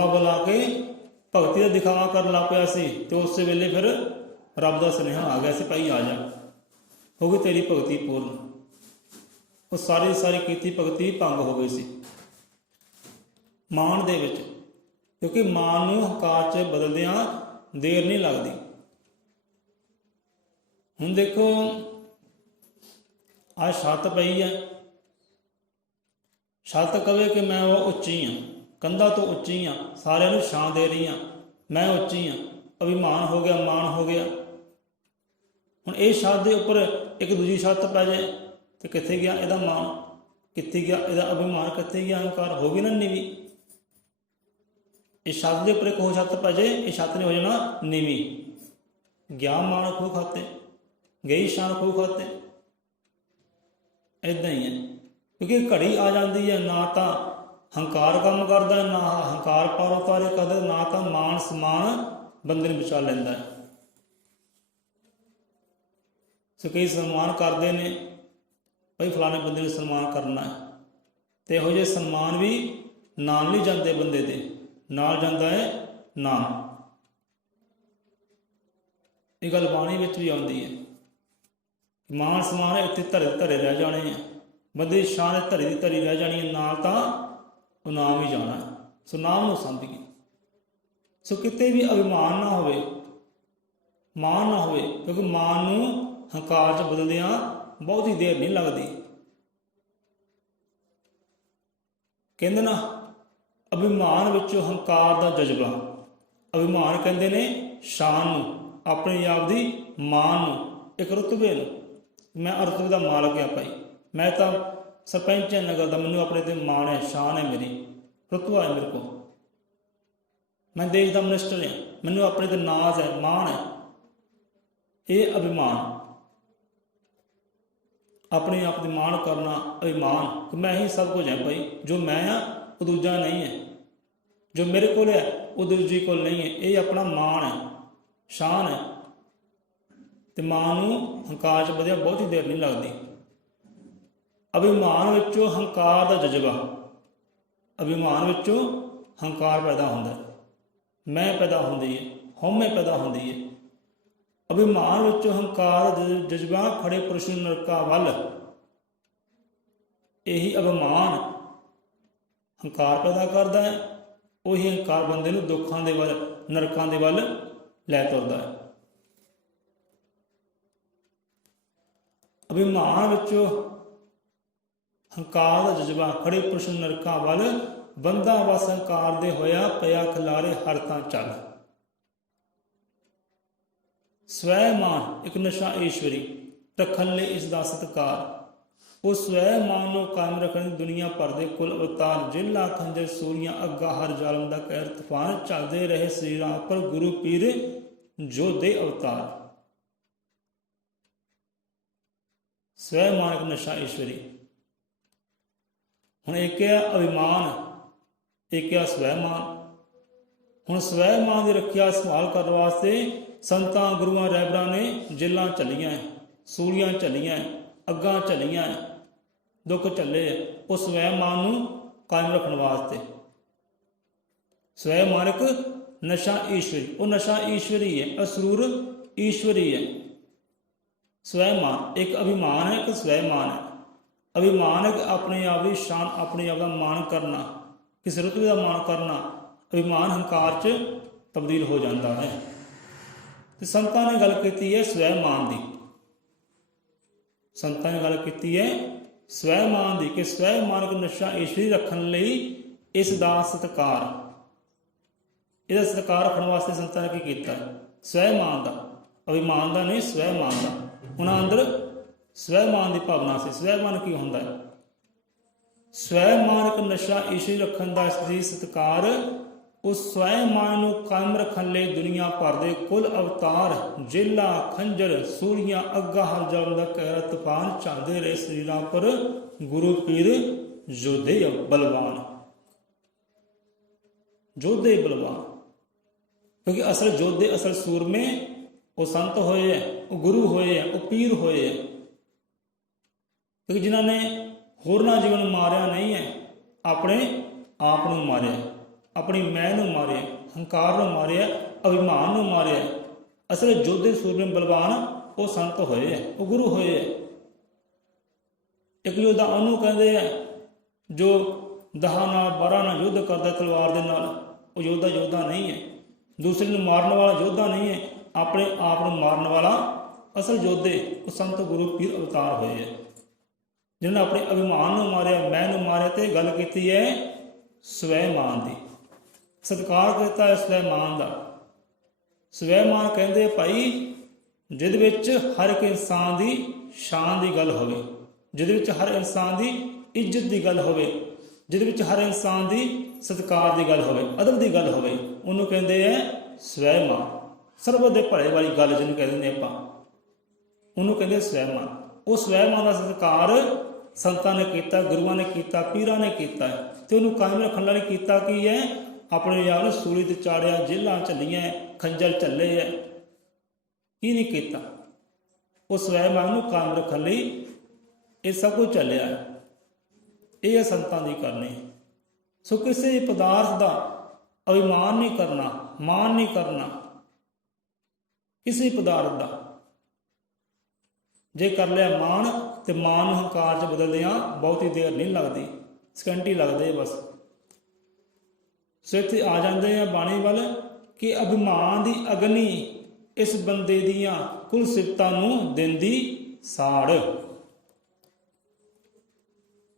ਬੁਲਾ ਕੇ ਭਗਤੀ ਦਾ ਦਿਖਾਵਾ ਕਰਨ ਲੱਗ ਪਿਆ ਸੀ। ਤੇ ਉਸੇ ਵੇਲੇ ਫਿਰ ਰੱਬ ਦਾ ਸੁਨੇਹਾ ਆ ਗਿਆ ਸੀ, ਭਾਈ ਆ ਜਾ, ਹੋ ਗਈ ਤੇਰੀ ਭਗਤੀ ਪੂਰਨ। ਉਹ ਸਾਰੀ ਕੀਤੀ ਭਗਤੀ ਭੰਗ ਹੋ ਗਈ ਸੀ ਮਾਣ ਦੇ ਵਿੱਚ, ਕਿਉਂਕਿ ਮਾਣ ਨੂੰ ਹੰਕਾਰ 'ਚ ਬਦਲਦਿਆਂ ਦੇਰ ਨਹੀਂ ਲੱਗਦੀ। ਹੁਣ ਦੇਖੋ, ਆਹ ਛੱਤ ਪਈ ਹੈ, ਛੱਤ ਕਵੇ ਕਿ ਮੈਂ ਉਹ ਉੱਚੀ ਹਾਂ, ਕੰਧਾਂ ਤੋਂ ਉੱਚੀ ਹਾਂ, ਸਾਰਿਆਂ ਨੂੰ ਛਾਂ ਦੇ ਰਹੀ ਹਾਂ, ਮੈਂ ਉੱਚੀ ਹਾਂ, ਅਭਿਮਾਨ ਹੋ ਗਿਆ, ਮਾਣ ਹੋ ਗਿਆ। ਹੁਣ ਇਹ ਛੱਤ ਦੇ ਉੱਪਰ ਇੱਕ ਦੂਜੀ ਛੱਤ ਪੈ ਜਾਏ ਤੇ ਕਿੱਥੇ ਗਿਆ ਇਹਦਾ ਮਾਣ, ਕਿੱਥੇ ਗਿਆ ਇਹਦਾ ਅਭਿਮਾਨ, ਕਿੱਥੇ ਗਿਆ ਅਹੰਕਾਰ, ਹੋ ਗਈ ਨਾ ਨੀਵੀਂ। ਇਹ ਛੱਤ ਦੇ ਉੱਪਰ ਇੱਕ ਹੋਰ ਛੱਤ ਪੈ ਜਾਏ, ਇਹ ਛੱਤ ਨੇ ਹੋ ਜਾਣਾ ਨੀਵੀਂ। ਗਿਆ ਮਾਣ ਖੂਹ ਖਾਤੇ, ਗਈ ਸ਼ਾਨ ਖੂਹ ਖਾਤੇ। ਇੱਦਾਂ ਹੀ ਹੈ, ਕਿਉਂਕਿ ਘੜੀ ਆ ਜਾਂਦੀ ਹੈ, ਨਾ ਤਾਂ ਹੰਕਾਰ ਕੰਮ ਕਰਦਾ, ਨਾ ਹੰਕਾਰ ਪਾਰ ਉਤਾਰੇ ਕਰਦਾ, ਨਾ ਤਾਂ ਮਾਣ ਸਮਾਨ ਬੰਦੇ ਨੂੰ ਬਚਾ ਲੈਂਦਾ ਹੈ। ਸੋ ਕਈ ਸਨਮਾਨ ਕਰਦੇ ਨੇ, ਭਾਈ ਫਲਾਣੇ ਬੰਦੇ ਨੂੰ ਸਨਮਾਨ ਕਰਨਾ ਹੈ, ਤੇ ਇਹੋ ਜਿਹੇ ਸਨਮਾਨ ਵੀ ਨਾਲ ਨਹੀਂ ਜਾਂਦੇ ਬੰਦੇ ਦੇ, ਨਾਲ ਜਾਂਦਾ ਹੈ ਨਾਮ। ਇਹ ਗੱਲ ਬਾਣੀ ਵਿੱਚ ਵੀ ਆਉਂਦੀ ਹੈ। ਮਾਣ ਸਮਾਨ ਇੱਥੇ ਧਰੇ ਰਹਿ ਜਾਣੇ ਆ, ਬੰਦੇ ਦੀ ਸ਼ਾਨ ਧਰੀ ਦੀ ਧਰੀ ਰਹਿ ਜਾਣੀ ਹੈ, ਨਾਲ ਤਾਂ ਉਹ ਨਾਮ ਹੀ ਜਾਣਾ। ਸੋ ਨਾਮ ਨੂੰ ਸਮਝੀਏ। ਸੋ ਕਿਤੇ ਵੀ ਅਭਿਮਾਨ ਨਾ ਹੋਵੇ, ਮਾਣ ਨਾ ਹੋਵੇ, ਕਿਉਂਕਿ ਮਾਣ ਨੂੰ ਹੰਕਾਰ 'ਚ ਬਦਲਦਿਆਂ ਬਹੁਤੀ ਦੇਰ ਨਹੀਂ ਲੱਗਦੀ। ਕਹਿੰਦੇ ਨਾ, ਅਭਿਮਾਨ ਵਿੱਚੋਂ ਹੰਕਾਰ ਦਾ ਜਜ਼ਬਾ। ਅਭਿਮਾਨ ਕਹਿੰਦੇ ਨੇ ਸ਼ਾਨ ਨੂੰ, ਆਪਣੇ ਆਪ ਦੀ ਮਾਣ ਨੂੰ, ਇੱਕ ਰੁਤਬੇ ਨੂੰ। ਮੈਂ ਰੁਤਬੇ ਦਾ ਮਾਲਕ ਹਾਂ ਭਾਈ, ਮੈਂ ਤਾਂ ਸਰਪੰਚ ਹਾਂ ਨਗਰ ਦਾ, ਮੈਨੂੰ ਆਪਣੇ 'ਤੇ ਮਾਣ ਹੈ, ਸ਼ਾਨ ਹੈ, ਮੇਰੀ ਰੁਤਬਾ ਹੈ ਮੇਰੇ ਕੋਲ, ਮੈਂ ਦੇਸ਼ ਦਾ ਮਿਨਿਸਟਰ ਹਾਂ, ਮੈਨੂੰ ਆਪਣੇ 'ਤੇ ਨਾਜ਼ ਹੈ, ਮਾਣ ਹੈ। ਇਹ ਅਭਿਮਾਨ, ਆਪਣੇ ਆਪ ਦੀ ਮਾਣ ਕਰਨਾ, ਅਭਿਮਾਨ ਕਿ ਮੈਂ ਹੀ ਸਭ ਕੁਝ ਹੈ ਭਾਈ, ਜੋ ਮੈਂ ਹਾਂ ਉਹ ਦੂਜਾ ਨਹੀਂ ਹੈ, ਜੋ ਮੇਰੇ ਕੋਲ ਹੈ ਉਹ ਦੂਜੀ ਕੋਲ ਨਹੀਂ ਹੈ। ਇਹ ਆਪਣਾ ਮਾਣ ਹੈ, ਸ਼ਾਨ ਹੈ। ਤੇ ਮਾਣ ਨੂੰ ਹੰਕਾਰ 'ਚ ਵਧਿਆ ਬਹੁਤੀ ਦੇਰ ਨਹੀਂ ਲੱਗਦੀ। ਅਭਿਮਾਨ ਵਿੱਚੋਂ ਹੰਕਾਰ ਦਾ ਜਜ਼ਬਾ, ਅਭਿਮਾਨ ਵਿੱਚੋਂ ਹੰਕਾਰ ਪੈਦਾ ਹੁੰਦਾ, ਮੈਂ ਪੈਦਾ ਹੁੰਦੀ ਹੈ, ਹਉਮੈ ਪੈਦਾ ਹੁੰਦੀ ਹੈ। ਅਭਿਮਾਨ ਵਿੱਚੋਂ ਹੰਕਾਰ ਦਾ ਜਜ਼ਬਾ ਖੜੇ ਪੁਰਸ਼ ਨੂੰ ਨਰਕਾਂ ਵੱਲ। ਇਹੀ ਅਭਿਮਾਨ ਹੰਕਾਰ ਪੈਦਾ ਕਰਦਾ ਹੈ, ਉਹੀ ਹੰਕਾਰ ਬੰਦੇ ਨੂੰ ਦੁੱਖਾਂ ਦੇ ਵੱਲ, ਨਰਕਾਂ ਦੇ ਵੱਲ ਲੈ ਤੁਰਦਾ ਹੈ। ਅਭਿਮਾਨ ਵਿੱਚੋਂ ਹੰਕਾਰ ਦਾ ਜਜ਼ਬਾ ਖੜੇ ਪੁਰਸ਼ ਨੂੰ ਨਰਕਾਂ ਵੱਲ। ਬੰਦਾ ਬਸ ਹੰਕਾਰ ਦੇ ਹੋਇਆ ਪਿਆ ਖਿਲਾਰੇ ਹਰ ਤਾਂ ਚੱਲ। ਸਵੈ ਮਾਨ ਇੱਕ ਨਸ਼ਾ ਈਸ਼ਵਰੀ, ਰੱਖਣ ਲਈ ਇਸ ਦਾ ਸਤਿਕਾਰ। ਉਹ ਸਵੈ ਮਾਨ ਨੂੰ ਕਾਇਮ ਰੱਖਣ ਦੀ ਦੁਨੀਆ ਭਰ ਦੇ ਕੁਲ ਅਵਤਾਰ, ਜਿਲਾ ਖੰਜਰ ਸੂਰੀਆਂ ਅੱਗਾ ਹਰ ਜ਼ਾਲਮ ਦਾ ਕਹਿਰ ਤੂਫਾਨ, ਚੱਲਦੇ ਰਹੇ ਸਰੀਰਾਂ ਉੱਪਰ ਗੁਰੂ ਪੀਰ ਜੋ ਦੇ ਅਵਤਾਰ। ਸਵੈ ਮਾਨ ਇੱਕ ਨਸ਼ਾ ਈਸ਼ਵਰੀ। ਹੁਣ ਇੱਕ ਆ ਅਭਿਮਾਨ, ਇੱਕ ਆ ਸਵੈ ਮਾਨ। ਹੁਣ ਸਵੈ ਮਾਨ ਦੀ ਰੱਖਿਆ ਸੰਭਾਲ ਕਰਨ ਵਾਸਤੇ ਸੰਤਾਂ ਗੁਰੂਆਂ ਰਹਿਬਰਾਂ ਨੇ ਜੇਲਾਂ ਝੱਲੀਆਂ, ਸੂਲੀਆਂ ਝੱਲੀਆਂ, ਅੱਗਾਂ ਝੱਲੀਆਂ, ਦੁੱਖ ਝੱਲੇ ਉਹ ਸਵੈ ਮਾਨ ਨੂੰ ਕਾਇਮ ਰੱਖਣ ਵਾਸਤੇ। ਸਵੈ ਮਾਨ ਇੱਕ ਨਸ਼ਾ ਈਸ਼ਵਰੀ, ਉਹ ਨਸ਼ਾ ਈਸ਼ਵਰੀ ਹੈ, ਅਸਰੂਰ ਈਸ਼ਵਰੀ ਹੈ। ਸਵੈ ਮਾਨ ਇੱਕ ਅਭਿਮਾਨ ਹੈ, ਇੱਕ ਸਵੈ ਮਾਨ ਹੈ। ਅਭਿਮਾਨ ਹੈ ਆਪਣੇ ਆਪ ਦੀ ਸ਼ਾਨ, ਆਪਣੇ ਆਪ ਦਾ ਮਾਣ ਕਰਨਾ, ਕਿਸੇ ਰੁਤਬੇ ਦਾ ਮਾਣ ਕਰਨਾ। ਅਭਿਮਾਨ ਹੰਕਾਰ 'ਚ ਤਬਦੀਲ ਹੋ ਜਾਂਦਾ ਹੈ। ਤੇ ਸੰਤਾਂ ਨੇ ਗੱਲ ਕੀਤੀ ਹੈ ਸਵੈ ਮਾਨ ਦੀ, ਸੰਤਾਂ ਨੇ ਗੱਲ ਕੀਤੀ ਹੈ ਸਵੈ ਮਾਨ ਦੀ, ਕਿ ਸਵੈ ਮਾਨ ਨੂੰ ਨਸ਼ਾ ਈਸ਼ਵਰੀ ਰੱਖਣ ਲਈ ਇਸ ਦਾ ਸਤਿਕਾਰ, ਇਹਦਾ ਸਤਿਕਾਰ ਰੱਖਣ ਵਾਸਤੇ ਸੰਤਾਂ ਨੇ ਕੀ ਕੀਤਾ? ਸਵੈ ਮਾਨ ਦਾ, ਅਭਿਮਾਨ ਦਾ ਨਹੀਂ, ਸਵੈ ਮਾਨ ਦਾ। ਉਹਨਾਂ ਅੰਦਰ ਸਵੈ ਮਾਨ ਦੀ ਭਾਵਨਾ ਸੀ। ਸਵੈ ਮਾਨ ਕੀ ਹੁੰਦਾ ਹੈ? ਸਵੈ ਮਾਨ ਇੱਕ ਨਸ਼ਾ ਈਸ਼ਵਰੀ ਰੱਖਣ ਦਾ ਸੀ ਸਤਿਕਾਰ। ਉਸ ਸਵੈਮਾਨ ਨੂੰ ਕਾਇਮ ਰੱਖਣ ਲਈ ਦੁਨੀਆ ਭਰ ਦੇ ਕੁੱਲ ਅਵਤਾਰ, ਜੇਲਾਂ, ਖੰਜਰ, ਸੂਲੀਆਂ, ਅੱਗਾ, ਹਰ ਜਲਮ ਦਾ ਕਹਿਰ ਤੂਫਾਨ ਚੱਲਦੇ ਰਹੇ ਸਰੀਰਾਂ ਪਰ ਗੁਰੂ ਪੀਰ ਯੋਧੇ ਬਲਵਾਨ। ਯੋਧੇ ਬਲਵਾਨ, ਕਿਉਂਕਿ ਅਸਲ ਯੋਧੇ, ਅਸਲ ਸੂਰਮੇ ਉਹ ਸੰਤ ਹੋਏ ਹੈ, ਉਹ ਗੁਰੂ ਹੋਏ ਹੈ, ਉਹ ਪੀਰ ਹੋਏ ਹੈ। ਕਿਉਂਕਿ ਜਿਨ੍ਹਾਂ ਨੇ ਹੋਰਨਾਂ ਜੀਵਨ ਨੂੰ ਮਾਰਿਆ ਨਹੀਂ ਹੈ, ਆਪਣੇ ਆਪ ਨੂੰ ਮਾਰਿਆ, ਆਪਣੀ ਮੈਂ ਨੂੰ ਮਾਰਿਆ, ਹੰਕਾਰ ਨੂੰ ਮਾਰਿਆ, ਅਭਿਮਾਨ ਨੂੰ ਮਾਰਿਆ। ਅਸਲ ਯੋਧੇ ਸੂਰਮੇ ਬਲਵਾਨ ਉਹ ਸੰਤ ਹੋਏ ਹੈ, ਉਹ ਗੁਰੂ ਹੋਏ ਹੈ। ਇੱਕ ਯੋਧਾ ਉਹਨੂੰ ਕਹਿੰਦੇ ਹੈ ਜੋ 10 ਨਾਲ 12 ਨਾਲ ਯੁੱਧ ਕਰਦਾ ਤਲਵਾਰ ਦੇ ਨਾਲ, ਉਹ ਯੋਧਾ ਯੋਧਾ ਨਹੀਂ ਹੈ। ਦੂਸਰੇ ਨੂੰ ਮਾਰਨ ਵਾਲਾ ਯੋਧਾ ਨਹੀਂ ਹੈ, ਆਪਣੇ ਆਪ ਨੂੰ ਮਾਰਨ ਵਾਲਾ ਅਸਲ ਯੋਧੇ ਉਹ ਸੰਤ ਗੁਰੂ ਪੀਰ ਅਵਤਾਰ ਹੋਏ ਹੈ, ਜਿਨ੍ਹਾਂ ਨੇ ਆਪਣੇ ਅਭਿਮਾਨ ਨੂੰ ਮਾਰਿਆ, ਮੈਂ ਨੂੰ ਮਾਰਿਆ। ਤੇ ਗੱਲ ਕੀਤੀ ਹੈ ਸਵੈਮਾਨ ਦੀ, ਸਤਿਕਾਰ ਕੀਤਾ ਹੈ ਸਵੈਮਾਨ ਦਾ। ਸਵੈਮਾਨ ਕਹਿੰਦੇ ਭਾਈ ਜਿਹਦੇ ਵਿੱਚ ਹਰ ਇੱਕ ਇਨਸਾਨ ਦੀ ਸ਼ਾਨ ਦੀ ਗੱਲ ਹੋਵੇ, ਜਿਹਦੇ ਵਿੱਚ ਹਰ ਇਨਸਾਨ ਦੀ ਇੱਜ਼ਤ ਦੀ ਗੱਲ ਹੋਵੇ, ਜਿਹਦੇ ਵਿੱਚ ਹਰ ਇਨਸਾਨ ਦੀ ਸਤਿਕਾਰ ਦੀ ਗੱਲ ਹੋਵੇ, ਅਦਬ ਦੀ ਗੱਲ ਹੋਵੇ, ਉਹਨੂੰ ਕਹਿੰਦੇ ਹੈ ਸਵੈਮਾਨ। ਸਰਬ ਦੇ ਭਲੇ ਵਾਲੀ ਗੱਲ ਜਿਹਨੂੰ ਕਹਿੰਦੇ ਨੇ ਆਪਾਂ, ਉਹਨੂੰ ਕਹਿੰਦੇ ਸਵੈਮਾਨ। ਉਹ ਸਵੈਮਾਨ ਦਾ ਸਤਿਕਾਰ ਸੰਤਾਂ ਨੇ ਕੀਤਾ, ਗੁਰੂਆਂ ਨੇ ਕੀਤਾ, ਪੀਰਾਂ ਨੇ ਕੀਤਾ ਤੇ ਉਹਨੂੰ ਕਾਇਮ ਰੱਖਣ ਲਈ ਕੀਤਾ ਕੀ ਹੈ? ਆਪਣੇ ਯਾਰ ਨੂੰ ਸੂਲੀ ਤੇ ਚਾੜਿਆ, ਜੇਲਾਂ ਝੱਲੀਆਂ, ਖੰਜਰ ਝੱਲੇ ਹੈ, ਕੀ ਨਹੀਂ ਕੀਤਾ? ਉਹ ਸਵੈਮਾਨ ਨੂੰ ਕਾਇਮ ਰੱਖਣ ਲਈ ਇਹ ਸਭ ਕੁਝ ਚੱਲਿਆ। ਇਹ ਹੈ ਸੰਤਾਂ ਦੀ ਕਰਨੀ। ਸੋ ਕਿਸੇ ਪਦਾਰਥ ਦਾ ਅਭਿਮਾਨ ਨਹੀਂ ਕਰਨਾ, ਮਾਣ ਨਹੀਂ ਕਰਨਾ ਕਿਸੇ ਪਦਾਰਥ ਦਾ। ਜੇ ਕਰ ਲਿਆ ਮਾਣ ਤੇ ਮਾਣ ਨੂੰ ਹੰਕਾਰ 'ਚ ਬਦਲਦਿਆਂ ਬਹੁਤੀ ਦੇਰ ਨਹੀਂ ਲੱਗਦੀ, ਸਕਿੰਟ ਹੀ ਲੱਗਦੇ ਬਸ। ਸੋ ਇੱਥੇ ਆ ਜਾਂਦੇ ਆ ਬਾਣੀ ਵੱਲ ਕਿ ਅਭਿਮਾਨ ਦੀ ਅਗਨੀ ਇਸ ਬੰਦੇ ਦੀਆਂ ਕੁੱਲ ਸਿਫਤਾਂ ਨੂੰ ਦਿੰਦੀ ਸਾੜ।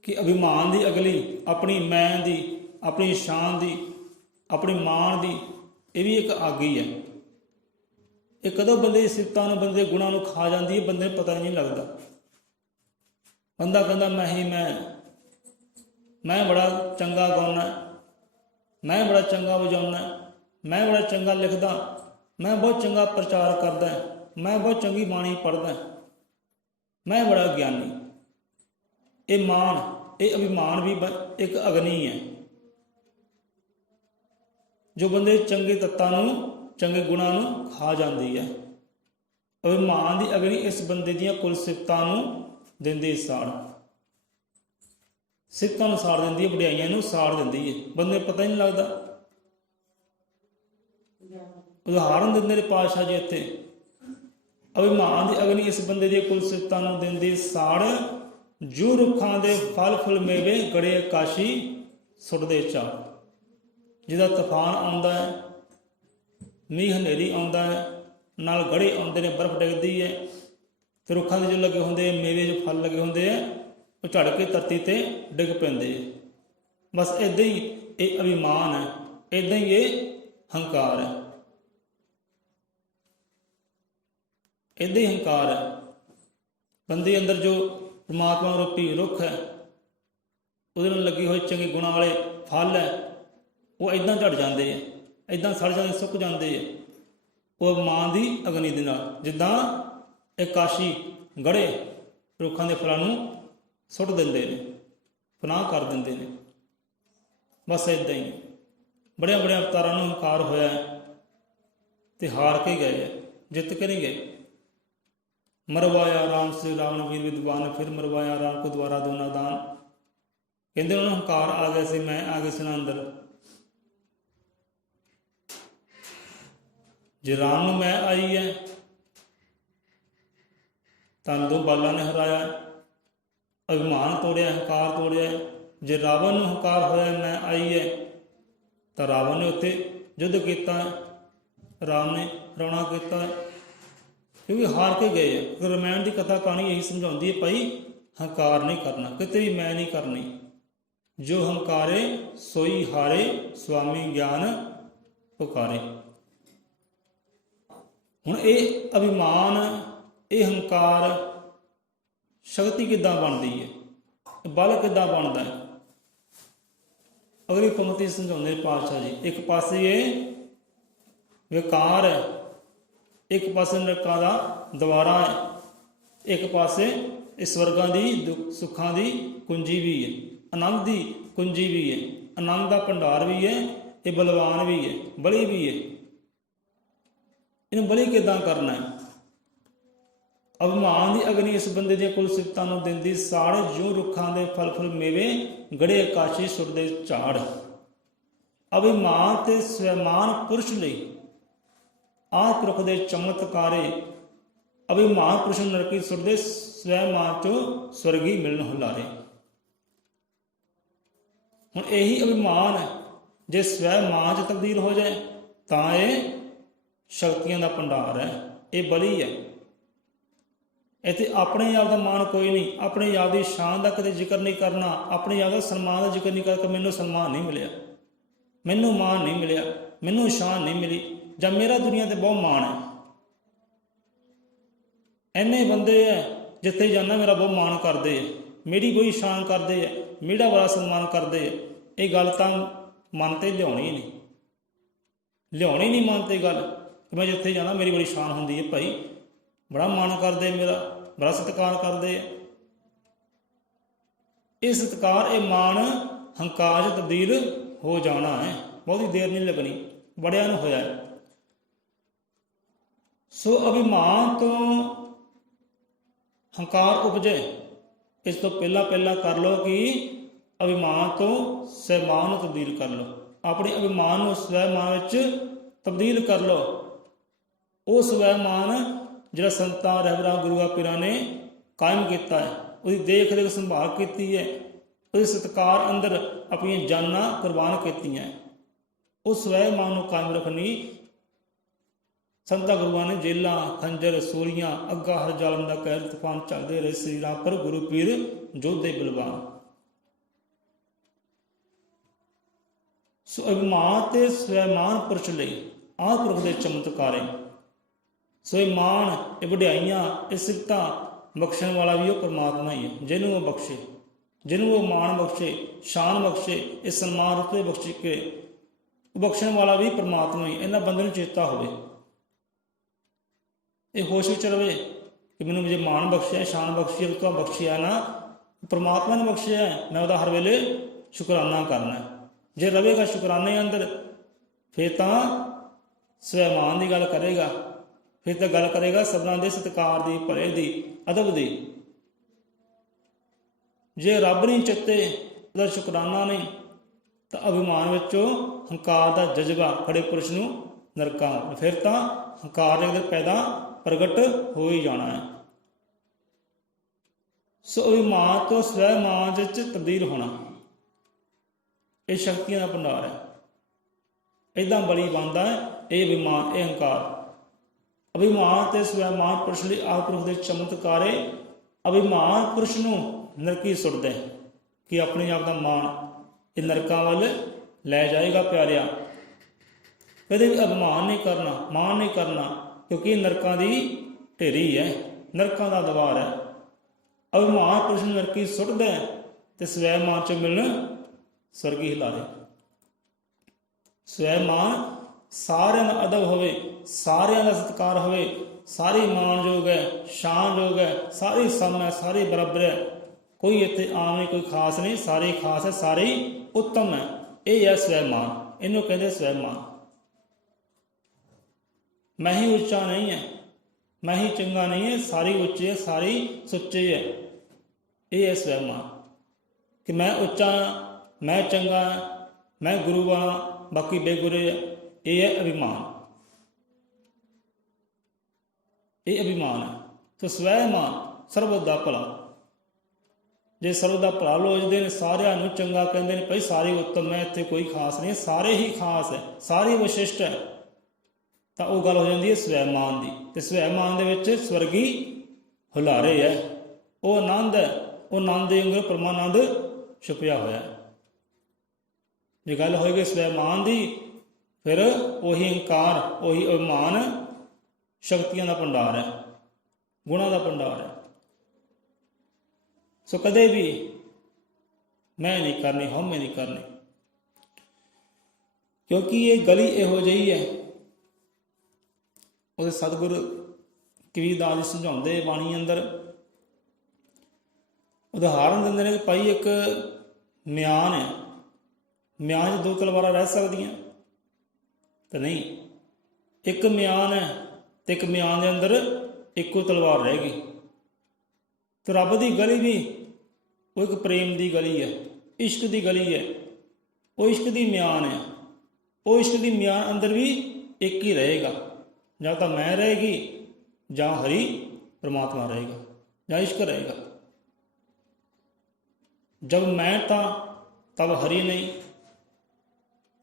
ਕਿ ਅਭਿਮਾਨ ਦੀ ਅਗਲੀ ਆਪਣੀ ਮੈਂ ਦੀ, ਆਪਣੀ ਸ਼ਾਨ ਦੀ, ਆਪਣੀ ਮਾਣ ਦੀ, ਇਹ ਵੀ ਇੱਕ ਅੱਗ ਹੀ ਹੈ। ਇਹ ਕਦੋਂ ਬੰਦੇ ਦੀ ਸਿਫਤਾਂ ਨੂੰ, ਬੰਦੇ ਦੇ ਗੁਣਾਂ ਨੂੰ ਖਾ ਜਾਂਦੀ ਹੈ, ਬੰਦੇ ਨੂੰ ਪਤਾ ਹੀ ਨਹੀਂ ਲੱਗਦਾ। ਬੰਦਾ ਕਹਿੰਦਾ ਮੈਂ ਹੀ ਮੈਂ ਬੜਾ ਚੰਗਾ ਗਾਉਣਾ, ਮੈਂ ਬੜਾ ਚੰਗਾ ਵਜਾਉਣਾ, ਮੈਂ ਬੜਾ ਚੰਗਾ ਲਿਖਦਾ, ਮੈਂ ਬਹੁਤ ਚੰਗਾ ਪ੍ਰਚਾਰ ਕਰਦਾ, ਮੈਂ ਬਹੁਤ ਚੰਗੀ ਬਾਣੀ ਪੜ੍ਹਦਾ, ਮੈਂ ਬੜਾ ਗਿਆਨੀ। ਇਹ ਮਾਣ, ਇਹ ਅਭਿਮਾਨ ਵੀ ਇੱਕ ਅਗਨੀ ਹੈ ਜੋ ਬੰਦੇ ਚੰਗੇ ਤੱਤਾਂ ਨੂੰ, ਚੰਗੇ ਗੁਣਾਂ ਨੂੰ ਖਾ ਜਾਂਦੀ ਹੈ। ਅਭਿਮਾਨ ਦੀ ਅਗਨੀ ਇਸ ਬੰਦੇ ਦੀਆਂ ਕੁੱਲ ਸਿਫਤਾਂ ਨੂੰ ਦਿੰਦੀ ਸਾੜ। ਸਿਫਤਾਂ ਨੂੰ ਸਾੜ ਦਿੰਦੀ ਹੈ, ਵਡਿਆਈਆਂ ਨੂੰ ਸਾੜ ਦਿੰਦੀ ਹੈ, ਬੰਦੇ ਪਤਾ ਹੀ ਨਹੀਂ ਲੱਗਦਾ। ਉਦਾਹਰਨ ਦਿੰਦੇ ਨੇ ਪਾਤਸ਼ਾਹ ਜੀ ਇੱਥੇ, ਅਭਿਮਾਨ ਦੀ ਅਗਨੀ ਇਸ ਬੰਦੇ ਦੀਆਂ ਕੁੱਲ ਸਿਫਤਾਂ ਨੂੰ ਦਿੰਦੀ ਸਾੜ। ਜੋ ਰੁੱਖਾਂ ਦੇ ਫਲ ਫੁੱਲ ਮੇਵੇ ਗੜੇ ਆਕਾਸ਼ੀ ਸੁੱਟਦੇ ਝਾੜ। ਜਿਹਦਾ ਤੂਫਾਨ ਆਉਂਦਾ ਹੈ, ਮੀਂਹ ਹਨੇਰੀ ਆਉਂਦਾ ਹੈ, ਨਾਲ ਗੜੇ ਆਉਂਦੇ ਨੇ, ਬਰਫ਼ ਡਿੱਗਦੀ ਹੈ, ਤੇ ਰੁੱਖਾਂ ਦੇ ਜੋ ਲੱਗੇ ਹੁੰਦੇ ਮੇਵੇ, ਜੋ ਫਲ ਲੱਗੇ ਹੁੰਦੇ ਆ, ਉਹ ਝੜ ਕੇ ਧਰਤੀ ਤੇ ਡਿੱਗ ਪੈਂਦੇ। ਬਸ ਇੱਦਾਂ ਹੀ ਇਹ ਅਭਿਮਾਨ ਹੈ, ਇੱਦਾਂ ਹੀ ਇਹ ਹੰਕਾਰ ਹੈ, ਇੱਦਾਂ ਹੀ ਹੰਕਾਰ ਹੈ। ਬੰਦੇ ਅੰਦਰ ਜੋ ਪਰਮਾਤਮਾ ਰੂਪੀ ਰੁੱਖ ਹੈ, ਉਹਦੇ ਨਾਲ ਲੱਗੇ ਹੋਏ ਚੰਗੇ ਗੁਣਾਂ ਵਾਲੇ ਫਲ ਹੈ, ਉਹ ਇੱਦਾਂ ਝੜ ਜਾਂਦੇ ਆ, ਇੱਦਾਂ ਸੜ ਜਾਂਦੇ, ਸੁੱਕ ਜਾਂਦੇ ਆ। ਉਹ ਅਭਿਮਾਨ ਦੀ ਅਗਨੀ ਦੇ ਨਾਲ, ਜਿੱਦਾਂ ਆਕਾਸ਼ੀ ਗੜੇ ਰੁੱਖਾਂ ਦੇ ਫਲਾਂ ਨੂੰ ਸੁੱਟ ਦਿੰਦੇ ਨੇ, ਪਨਾਹ ਕਰ ਦਿੰਦੇ ਨੇ। ਬਸ ਇੱਦਾਂ ਹੀ ਬੜਿਆਂ ਬੜਿਆਂ ਅਵਤਾਰਾਂ ਨੂੰ ਹੰਕਾਰ ਹੋਇਆ ਤੇ ਹਾਰ ਕੇ ਗਏ ਹੈ, ਜਿੱਤ ਕੇ ਨਹੀਂ ਗਏ। ਮਰਵਾਇਆ ਰਾਮ ਸੇ ਰਾਵਣ ਵੀਰ ਵਿਦਵਾਨ, ਫਿਰ ਮਰਵਾਇਆ ਰਾਮ ਕੋ ਦੁਆਰਾ ਦੋਨਾ ਦਾਨ। ਕਹਿੰਦੇ ਉਹਨਾਂ ਨੂੰ ਹੰਕਾਰ ਆ ਗਿਆ ਸੀ, ਮੈਂ ਆ ਗਿਆ ਸੀ ਨਾ ਅੰਦਰ। ਜੇ ਰਾਮ ਨੂੰ ਮੈਂ ਆਈ ਹੈ ਤਾਂ ਦੋ ਬਾਲਾਂ ਨੇ ਹਰਾਇਆ, ਅਭਿਮਾਨ ਤੋੜਿਆ, ਹੰਕਾਰ ਤੋੜਿਆ। ਜੇ ਰਾਵਣ ਨੂੰ ਹੰਕਾਰ ਹੋਇਆ ਮੈਂ ਆਈ ਹੈ ਤਾਂ ਰਾਵਣ ਨੇ ਉੱਥੇ ਯੁੱਧ ਕੀਤਾ, ਰਾਮ ਨੇ ਹਰਾਉਣਾ ਕੀਤਾ, ਕਿਉਂਕਿ ਹਾਰ ਕੇ ਗਏ ਹੈ। ਰਾਮਾਇਣ ਦੀ ਕਥਾ ਕਹਾਣੀ ਇਹੀ ਸਮਝਾਉਂਦੀ ਹੈ ਭਾਈ, ਹੰਕਾਰ ਨਹੀਂ ਕਰਨਾ, ਕਿਤੇ ਵੀ ਮੈਂ ਨਹੀਂ ਕਰਨੀ। ਜੋ ਹੰਕਾਰੇ ਸੋਈ ਹਾਰੇ, ਸੁਆਮੀ ਗਿਆਨ ਪੁਕਾਰੇ। ਹੁਣ ਇਹ ਅਭਿਮਾਨ, ਇਹ ਹੰਕਾਰ ਸ਼ਕਤੀ ਕਿੱਦਾਂ ਬਣਦੀ ਹੈ, ਬਲ ਕਿੱਦਾਂ ਬਣਦਾ ਹੈ? ਅਗਲੀ ਪੰਕਤੀ ਸਮਝਾਉਂਦੇ ਪਾਤਸ਼ਾਹ ਜੀ, ਇੱਕ ਪਾਸੇ ਇਹ ਵਿਕਾਰ ਹੈ, ਇੱਕ ਪਾਸੇ ਨਰਕਾਂ ਦਾ ਦੁਆਰਾ ਹੈ, ਇੱਕ ਪਾਸੇ ਇਹ ਸਵਰਗਾਂ ਦੀ ਸੁੱਖਾਂ ਦੀ ਕੁੰਜੀ ਵੀ ਹੈ, ਆਨੰਦ ਦੀ ਕੁੰਜੀ ਵੀ ਹੈ, ਆਨੰਦ ਦਾ ਭੰਡਾਰ ਵੀ ਹੈ, ਇਹ ਬਲਵਾਨ ਵੀ ਹੈ, ਬਲੀ ਵੀ ਹੈ। ਇਹਨੂੰ ਬਲੀ ਕਿੱਦਾਂ ਕਰਨਾ ਹੈ? ਅਭਿਮਾਨ ਦੀ ਅਗਨੀ ਇਸ ਬੰਦੇ ਦੀਆਂ ਕੁੱਲ ਸਿਫਤਾਂ ਨੂੰ ਦਿੰਦੀ ਸਾੜ, ਜਿਉਂ ਰੁੱਖਾਂ ਦੇ ਫਲ ਫੁੱਲ ਮੇਵੇ ਗੜੇ ਆਕਾਸ਼ੀ ਸੁਰਦੇ ਝਾੜ। ਅਭਿਮਾਨ ਤੇ ਸਵੈਮਾਨ ਪੁਰਸ਼ ਲਈ ਆਹ ਪੁਰਖ ਦੇ ਚਮਤਕਾਰੇ, ਅਭਿਮਾਨ ਪੁਰਸ਼ ਨੂੰ ਨਰਕੀ ਸੁਰਦੇ, ਸਵੈਮਾਨ ਚੋਂ ਸਵਰਗੀ ਮਿਲਣ ਹੁਲਾਰੇ। ਹੁਣ ਇਹੀ ਅਭਿਮਾਨ ਹੈ, ਜੇ ਸਵੈਮਾਨ 'ਚ ਤਬਦੀਲ ਹੋ ਜਾਏ ਤਾਂ ਇਹ ਸ਼ਕਤੀਆਂ ਦਾ ਭੰਡਾਰ ਹੈ, ਇਹ ਬਲੀ ਹੈ। ਇੱਥੇ ਆਪਣੇ ਆਪ ਦਾ ਮਾਣ ਕੋਈ ਨਹੀਂ, ਆਪਣੇ ਆਪ ਦੀ ਸ਼ਾਨ ਦਾ ਕਦੇ ਜ਼ਿਕਰ ਨਹੀਂ ਕਰਨਾ, ਆਪਣੇ ਆਪ ਦਾ ਸਨਮਾਨ ਦਾ ਜ਼ਿਕਰ ਨਹੀਂ ਕਰਕੇ ਮੈਨੂੰ ਸਨਮਾਨ ਨਹੀਂ ਮਿਲਿਆ, ਮੈਨੂੰ ਮਾਣ ਨਹੀਂ ਮਿਲਿਆ, ਮੈਨੂੰ ਸ਼ਾਨ ਨਹੀਂ ਮਿਲੀ, ਜਾਂ ਮੇਰਾ ਦੁਨੀਆ ਤੇ ਬਹੁਤ ਮਾਣ ਹੈ। ਇੰਨੇ ਬੰਦੇ ਹੈ ਜਿੱਥੇ ਜਾਂਦਾ ਮੇਰਾ ਬਹੁਤ ਮਾਣ ਕਰਦੇ ਹੈ, ਮੇਰੀ ਕੋਈ ਸ਼ਾਨ ਕਰਦੇ ਹੈ, ਮੇਰਾ ਬੜਾ ਸਨਮਾਨ ਕਰਦੇ ਹੈ। ਇਹ ਗੱਲ ਤਾਂ ਮਨ 'ਤੇ ਲਿਆਉਣੀ ਨਹੀਂ, ਲਿਆਉਣੀ ਨਹੀਂ ਮਨ 'ਤੇ ਗੱਲ ਕਿ ਮੈਂ ਜਿੱਥੇ ਜਾਣਾ ਮੇਰੀ ਬੜੀ ਸ਼ਾਨ ਹੁੰਦੀ ਹੈ, ਭਾਈ ਬੜਾ ਮਾਣ ਕਰਦੇ, ਮੇਰਾ ਬੜਾ ਸਤਿਕਾਰ ਕਰਦੇ ਆ। ਇਹ ਸਤਿਕਾਰ, ਇਹ ਮਾਣ ਹੰਕਾਰ 'ਚ ਤਬਦੀਲ ਹੋ ਜਾਣਾ ਹੈ, ਬਹੁਤੀ ਦੇਰ ਨਹੀਂ ਲੱਗਣੀ, ਬੜਿਆਂ ਨੂੰ ਹੋਇਆ ਹੈ। ਸੋ ਅਭਿਮਾਨ ਤੋਂ ਹੰਕਾਰ ਉਪਜੇ, ਇਸ ਤੋਂ ਪਹਿਲਾਂ ਕਰ ਲਓ ਕਿ ਅਭਿਮਾਨ ਤੋਂ ਸਵੈਮਾਨ ਨੂੰ ਤਬਦੀਲ ਕਰ ਲਓ, ਆਪਣੇ ਅਭਿਮਾਨ ਨੂੰ ਸਵੈਮਾਨ ਵਿੱਚ ਤਬਦੀਲ ਕਰ ਲਓ। ਉਹ ਸਵੈਮਾਨ ਜਿਹੜਾ ਸੰਤਾਂ, ਰਹਿਬਰਾਂ, ਗੁਰੂਆਂ, ਪੀਰਾਂ ਨੇ ਕਾਇਮ ਕੀਤਾ ਹੈ, ਉਹਦੀ ਦੇਖ ਰੇਖ ਸੰਭਾਲ ਕੀਤੀ ਹੈ, ਉਹਦੇ ਸਤਿਕਾਰ ਅੰਦਰ ਆਪਣੀਆਂ ਜਾਨਾਂ ਕੁਰਬਾਨ ਕੀਤੀਆਂ। ਉਹ ਸਵੈਮਾਨ ਨੂੰ ਕਾਇਮ ਰੱਖਣੀ ਸੰਤਾਂ ਗੁਰੂਆਂ ਨੇ ਜੇਲਾਂ, ਖੰਜਰ, ਸੂਲੀਆਂ, ਅੱਗਾ ਹਰ ਜ਼ਾਲਮ ਦਾ ਕਹਿਰ ਤੂਫਾਨ ਚੱਲਦੇ ਰਹੇ ਸਰੀਰਾਂ ਪਰ, ਗੁਰੂ ਪੀਰ ਜੋਧੇ ਬਲਵਾਨ। ਸੋ ਅਭਿਮਾਨ ਤੇ ਸਵੈਮਾਨ ਪੁਰਸ਼ ਲਈ ਆਹ ਪੁਰਖ ਦੇ ਚਮਤਕਾਰੇ। ਸੋ ਇਹ ਮਾਣ, ਇਹ ਵਡਿਆਈਆਂ, ਇਹ ਸਿਫਤਾਂ ਬਖਸ਼ਣ ਵਾਲਾ ਵੀ ਉਹ ਪਰਮਾਤਮਾ ਹੀ ਹੈ, ਜਿਹਨੂੰ ਉਹ ਬਖਸ਼ੇ, ਜਿਹਨੂੰ ਉਹ ਮਾਣ ਬਖਸ਼ੇ, ਸ਼ਾਨ ਬਖਸ਼ੇ, ਇਹ ਸਨਮਾਨ ਰੁਤਬੇ ਬਖਸ਼ੇ ਕੇ ਬਖਸ਼ਣ ਵਾਲਾ ਵੀ ਪਰਮਾਤਮਾ ਹੀ। ਇਹਨਾਂ ਬੰਦੇ ਨੂੰ ਚੇਤਾ ਹੋਵੇ, ਇਹ ਹੋਸ਼ ਵਿੱਚ ਰਵੇ ਕਿ ਮੈਨੂੰ ਜੇ ਮਾਣ ਬਖਸ਼ਿਆ, ਸ਼ਾਨ ਬਖਸ਼ੀ, ਰੁਤਬਾ ਬਖਸ਼ਿਆ ਨਾ, ਪਰਮਾਤਮਾ ਨੇ ਬਖਸ਼ਿਆ, ਮੈਂ ਉਹਦਾ ਹਰ ਵੇਲੇ ਸ਼ੁਕਰਾਨਾ ਕਰਨਾ। ਜੇ ਰਵੇਗਾ ਸ਼ੁਕਰਾਨੇ ਅੰਦਰ, ਫਿਰ ਤਾਂ ਸਵੈਮਾਨ ਦੀ ਗੱਲ ਕਰੇਗਾ, ਫਿਰ ਤਾਂ ਗੱਲ ਕਰੇਗਾ ਸਭਨਾਂ ਦੇ ਸਤਿਕਾਰ ਦੀ, ਭਲੇ ਦੀ, ਅਦਬ ਦੀ। ਜੇ ਰੱਬ ਨਹੀਂ ਚਿੱਤੇ, ਉਹਦਾ ਸ਼ੁਕਰਾਨਾ ਨਹੀਂ, ਤਾਂ ਅਭਿਮਾਨ ਵਿੱਚੋਂ ਹੰਕਾਰ ਦਾ ਜਜ਼ਬਾ ਖੜੇ ਪੁਰਸ਼ ਨੂੰ ਨਰਕਾਂ, ਫਿਰ ਤਾਂ ਹੰਕਾਰ ਦੇ ਅੰਦਰ ਪੈਦਾ ਪ੍ਰਗਟ ਹੋ ਹੀ ਜਾਣਾ ਹੈ। ਸੋ ਅਭਿਮਾਨ ਤੋਂ ਸਵੈਮਾਨ ਵਿੱਚ ਤਬਦੀਲ ਹੋਣਾ, ਇਹ ਸ਼ਕਤੀਆਂ ਦਾ ਭੰਡਾਰ ਹੈ। ਇੱਦਾਂ ਬਲੀ ਬਣਦਾ ਹੈ ਇਹ ਅਭਿਮਾਨ, ਇਹ ਹੰਕਾਰ। ਅਭਿਮਾਨ ਤੇ ਸਵੈਮਾਨ ਪੁਰਸ਼ ਲਈ ਆਹ ਪੁਰਖ ਦੇ ਚਮਤਕਾਰੇ। ਅਭਿਮਾਨ ਪੁਰਸ਼ ਨੂੰ ਨਰਕੀ ਸੁੱਟਦਾ ਕਿ ਆਪਣੇ ਆਪ ਦਾ ਮਾਣ ਇਹ ਨਰਕਾਂ ਵੱਲ ਲੈ ਜਾਏਗਾ। ਪਿਆਰਿਆ, ਕਦੇ ਵੀ ਅਭਿਮਾਨ ਨਹੀਂ ਕਰਨਾ, ਮਾਣ ਨਹੀਂ ਕਰਨਾ, ਕਿਉਂਕਿ ਇਹ ਨਰਕਾਂ ਦੀ ਢੇਰੀ ਹੈ, ਨਰਕਾਂ ਦਾ ਦਵਾਰ ਹੈ। ਅਭਿਮਾਨ ਪੁਰਸ਼ ਨੂੰ ਨਰਕੀ ਸੁੱਟਦਾ ਤੇ ਸਵੈਮਾਨ 'ਚ ਮਿਲਣ ਸਵਰਗੀ ਹਿਲਾਰੇ। ਸਵੈਮਾਨ ਸਾਰਿਆਂ ਦਾ ਅਦਬ ਹੋਵੇ, ਸਾਰਿਆਂ ਦਾ ਸਤਿਕਾਰ ਹੋਵੇ, ਸਾਰੀ ਮਾਣਯੋਗ ਹੈ, ਸ਼ਾਨਯੋਗ ਹੈ, ਸਾਰੀ ਸਮ ਹੈ, ਸਾਰੀ ਬਰਾਬਰ ਹੈ, ਕੋਈ ਇੱਥੇ ਆਮ ਨਹੀਂ, ਕੋਈ ਖਾਸ ਨਹੀਂ, ਸਾਰੇ ਖਾਸ ਹੈ, ਸਾਰੇ ਉੱਤਮ ਹੈ। ਇਹ ਹੈ ਸਵੈਮਾਨ, ਇਹਨੂੰ ਕਹਿੰਦੇ ਸਵੈਮਾਨ। ਮੈਂ ਹੀ ਉੱਚਾ ਨਹੀਂ ਹੈ, ਮੈਂ ਹੀ ਚੰਗਾ ਨਹੀਂ ਹੈ, ਸਾਰੇ ਉੱਚੇ ਹੈ, ਸਾਰੇ ਸੁੱਚੇ ਹੈ। ਇਹ ਹੈ ਸਵੈਮਾਨ ਕਿ ਮੈਂ ਉੱਚਾ, ਮੈਂ ਚੰਗਾ, ਮੈਂ ਗੁਰੂ ਹਾਂ, ਬਾਕੀ ਬੇਗੁਰੇ। ਇਹ ਹੈ ਅਭਿਮਾਨ, ਇਹ ਅਭਿਮਾਨ ਹੈ। ਸੋ ਸਵੈਮਾਨ ਸਰਬ ਦਾ ਭਲਾ। ਜੇ ਸਰਬ ਦਾ ਭਲਾ ਲੋਚਦੇ ਨੇ, ਸਾਰਿਆਂ ਨੂੰ ਚੰਗਾ ਕਹਿੰਦੇ ਨੇ, ਭਾਈ ਸਾਰੇ ਉੱਤਮ ਹੈ, ਇੱਥੇ ਕੋਈ ਖਾਸ ਨਹੀਂ, ਸਾਰੇ ਹੀ ਖਾਸ ਹੈ, ਸਾਰੇ ਵਿਸ਼ਿਸ਼ਟ ਹੈ, ਤਾਂ ਉਹ ਗੱਲ ਹੋ ਜਾਂਦੀ ਹੈ ਸਵੈਮਾਨ ਦੀ। ਤੇ ਸਵੈਮਾਨ ਦੇ ਵਿੱਚ ਸਵਰਗੀ ਹੁਲਾਰੇ ਹੈ, ਉਹ ਆਨੰਦ ਹੈ, ਉਹ ਆਨੰਦ ਦੇ ਅੰਦਰ ਪਰਮਾਨੰਦ ਛੁਪਿਆ ਹੋਇਆ ਹੈ। ਜੇ ਗੱਲ ਹੋਏਗੀ ਸਵੈਮਾਨ ਦੀ, ਫਿਰ ਉਹੀ ਹੰਕਾਰ, ਉਹੀ ਅਭਿਮਾਨ ਸ਼ਕਤੀਆਂ ਦਾ ਭੰਡਾਰ ਹੈ, ਗੁਣਾਂ ਦਾ ਭੰਡਾਰ ਹੈ। ਸੋ ਕਦੇ ਵੀ ਮੈਂ ਨਹੀਂ ਕਰਨੀ, ਹਉਮੈ ਨਹੀਂ ਕਰਨੀ, क्योंकि ये गली इहो ਜਿਹੀ है। ਉਹਦੇ सतगुर कबीरदास जी समझाਉਂਦੇ ਬਾਣੀ ਅੰਦਰ ਉਦਾਹਰਨ ਦਿੰਦੇ ਨੇ ਕਿ ਭਾਈ ਇੱਕ ਮਿਆਨ ਹੈ, ਮਿਆਨ 'ਚ ਦੋ ਤਲਵਾਰਾਂ ਰਹਿ ਸਕਦੀਆਂ ਤਾਂ ਨਹੀਂ। ਇੱਕ ਮਿਆਨ ਹੈ ਤੇ ਇੱਕ ਮਿਆਨ ਦੇ ਅੰਦਰ ਇੱਕੋ ਤਲਵਾਰ ਰਹਿ ਗਈ। ਤੇ ਰੱਬ ਦੀ ਗਲੀ ਵੀ ਉਹ ਇੱਕ ਪ੍ਰੇਮ ਦੀ ਗਲੀ ਹੈ, ਇਸ਼ਕ ਦੀ ਗਲੀ ਹੈ। ਉਹ ਇਸ਼ਕ ਦੀ ਮਿਆਨ ਹੈ। ਉਹ ਇਸ਼ਕ ਦੀ ਮਿਆਨ ਅੰਦਰ ਵੀ ਇੱਕ ਹੀ ਰਹੇਗਾ, ਜਾਂ ਤਾਂ ਮੈਂ ਰਹੇਗੀ, ਜਾਂ ਹਰੀ परमात्मा रहेगा, ਜਾਂ इश्क रहेगा। जब मैं था तब हरि नहीं,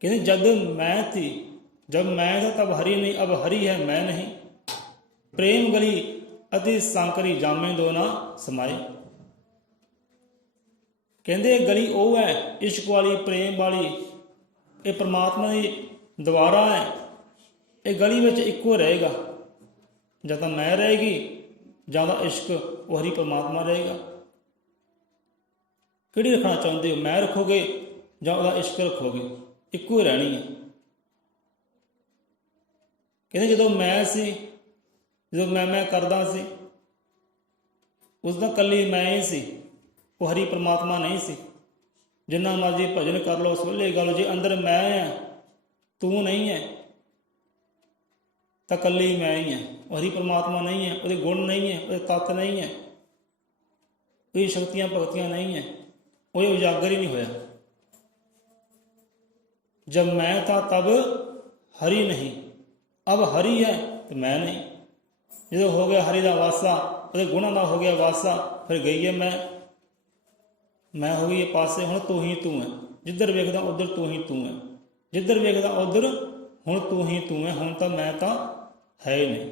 कहते जब मैं थी, जब मैं था तब हरि नहीं, अब हरि है मैं नहीं। प्रेम गली अति सांकरी जामे दो ना समाए। कहते गली वो है इश्क वाली, प्रेम वाली, ये परमात्मा की द्वारा है। ये गली में इक्को रहेगा, ਜਾਂ ਤਾਂ ਮੈਂ ਰਹੇਗੀ, ਜਾਂ ਤਾਂ ਇਸ਼ਕ ਉਹ ਹਰੀ ਪਰਮਾਤਮਾ ਰਹੇਗਾ। ਕਿਹੜੀ ਰੱਖਣਾ ਚਾਹੁੰਦੇ ਹੋ, ਮੈਂ ਰੱਖੋਗੇ ਜਾਂ ਉਹਦਾ ਇਸ਼ਕ ਰੱਖੋਗੇ? ਇੱਕੋ ਹੀ ਰਹਿਣੀ ਹੈ। ਕਹਿੰਦੇ ਜਦੋਂ ਮੈਂ ਸੀ, ਜਦੋਂ ਮੈਂ ਕਰਦਾ ਸੀ, ਉਸ ਦਾ ਇਕੱਲੀ ਮੈਂ ਹੀ ਸੀ, ਉਹ ਹਰੀ ਪਰਮਾਤਮਾ ਨਹੀਂ ਸੀ। ਜਿੰਨਾ ਮਰਜ਼ੀ ਭਜਨ ਕਰ ਲਓ, ਸੋਹਲੇ ਗਾ ਲਓ, ਜੇ ਅੰਦਰ ਮੈਂ ਹੈ, ਤੂੰ ਨਹੀਂ ਹੈ, ਤਾਂ ਇਕੱਲੀ ਮੈਂ ਹੀ ਹਾਂ। ਉਹ ਹਰੀ ਪਰਮਾਤਮਾ ਨਹੀਂ ਹੈ, ਉਹਦੇ ਗੁਣ ਨਹੀਂ ਹੈ, ਉਹਦੇ ਤੱਤ ਨਹੀਂ ਹੈ, ਉਹਦੀ ਸ਼ਕਤੀਆਂ ਭਗਤੀਆਂ ਨਹੀਂ ਹੈ, ਉਹ ਉਜਾਗਰ ਹੀ ਨਹੀਂ ਹੋਇਆ। ਜਬ ਮੈਂ ਤਾਂ ਤਬ ਹਰੀ ਨਹੀਂ, ਅਬ ਹਰੀ ਹੈ ਤੇ ਮੈਂ ਨਹੀਂ। ਜਦੋਂ ਹੋ ਗਿਆ ਹਰੀ ਦਾ ਵਾਸਾ, ਉਹਦੇ ਗੁਣਾਂ ਦਾ ਹੋ ਗਿਆ ਵਾਸਾ, ਫਿਰ ਗਈ ਹੈ ਮੈਂ ਹੋ ਗਈ ਇਹ ਪਾਸੇ। ਹੁਣ ਤੂੰ ਹੀ ਤੂੰ ਹੈ, ਜਿੱਧਰ ਵੇਖਦਾ ਉੱਧਰ ਤੂੰ ਹੀ ਤੂੰ ਹੈ, ਜਿੱਧਰ ਵੇਖਦਾ ਉੱਧਰ ਹੁਣ ਤੂੰ ਹੀ ਤੂੰ ਹੈ। ਹੁਣ ਤਾਂ ਮੈਂ ਤਾਂ है ही नहीं।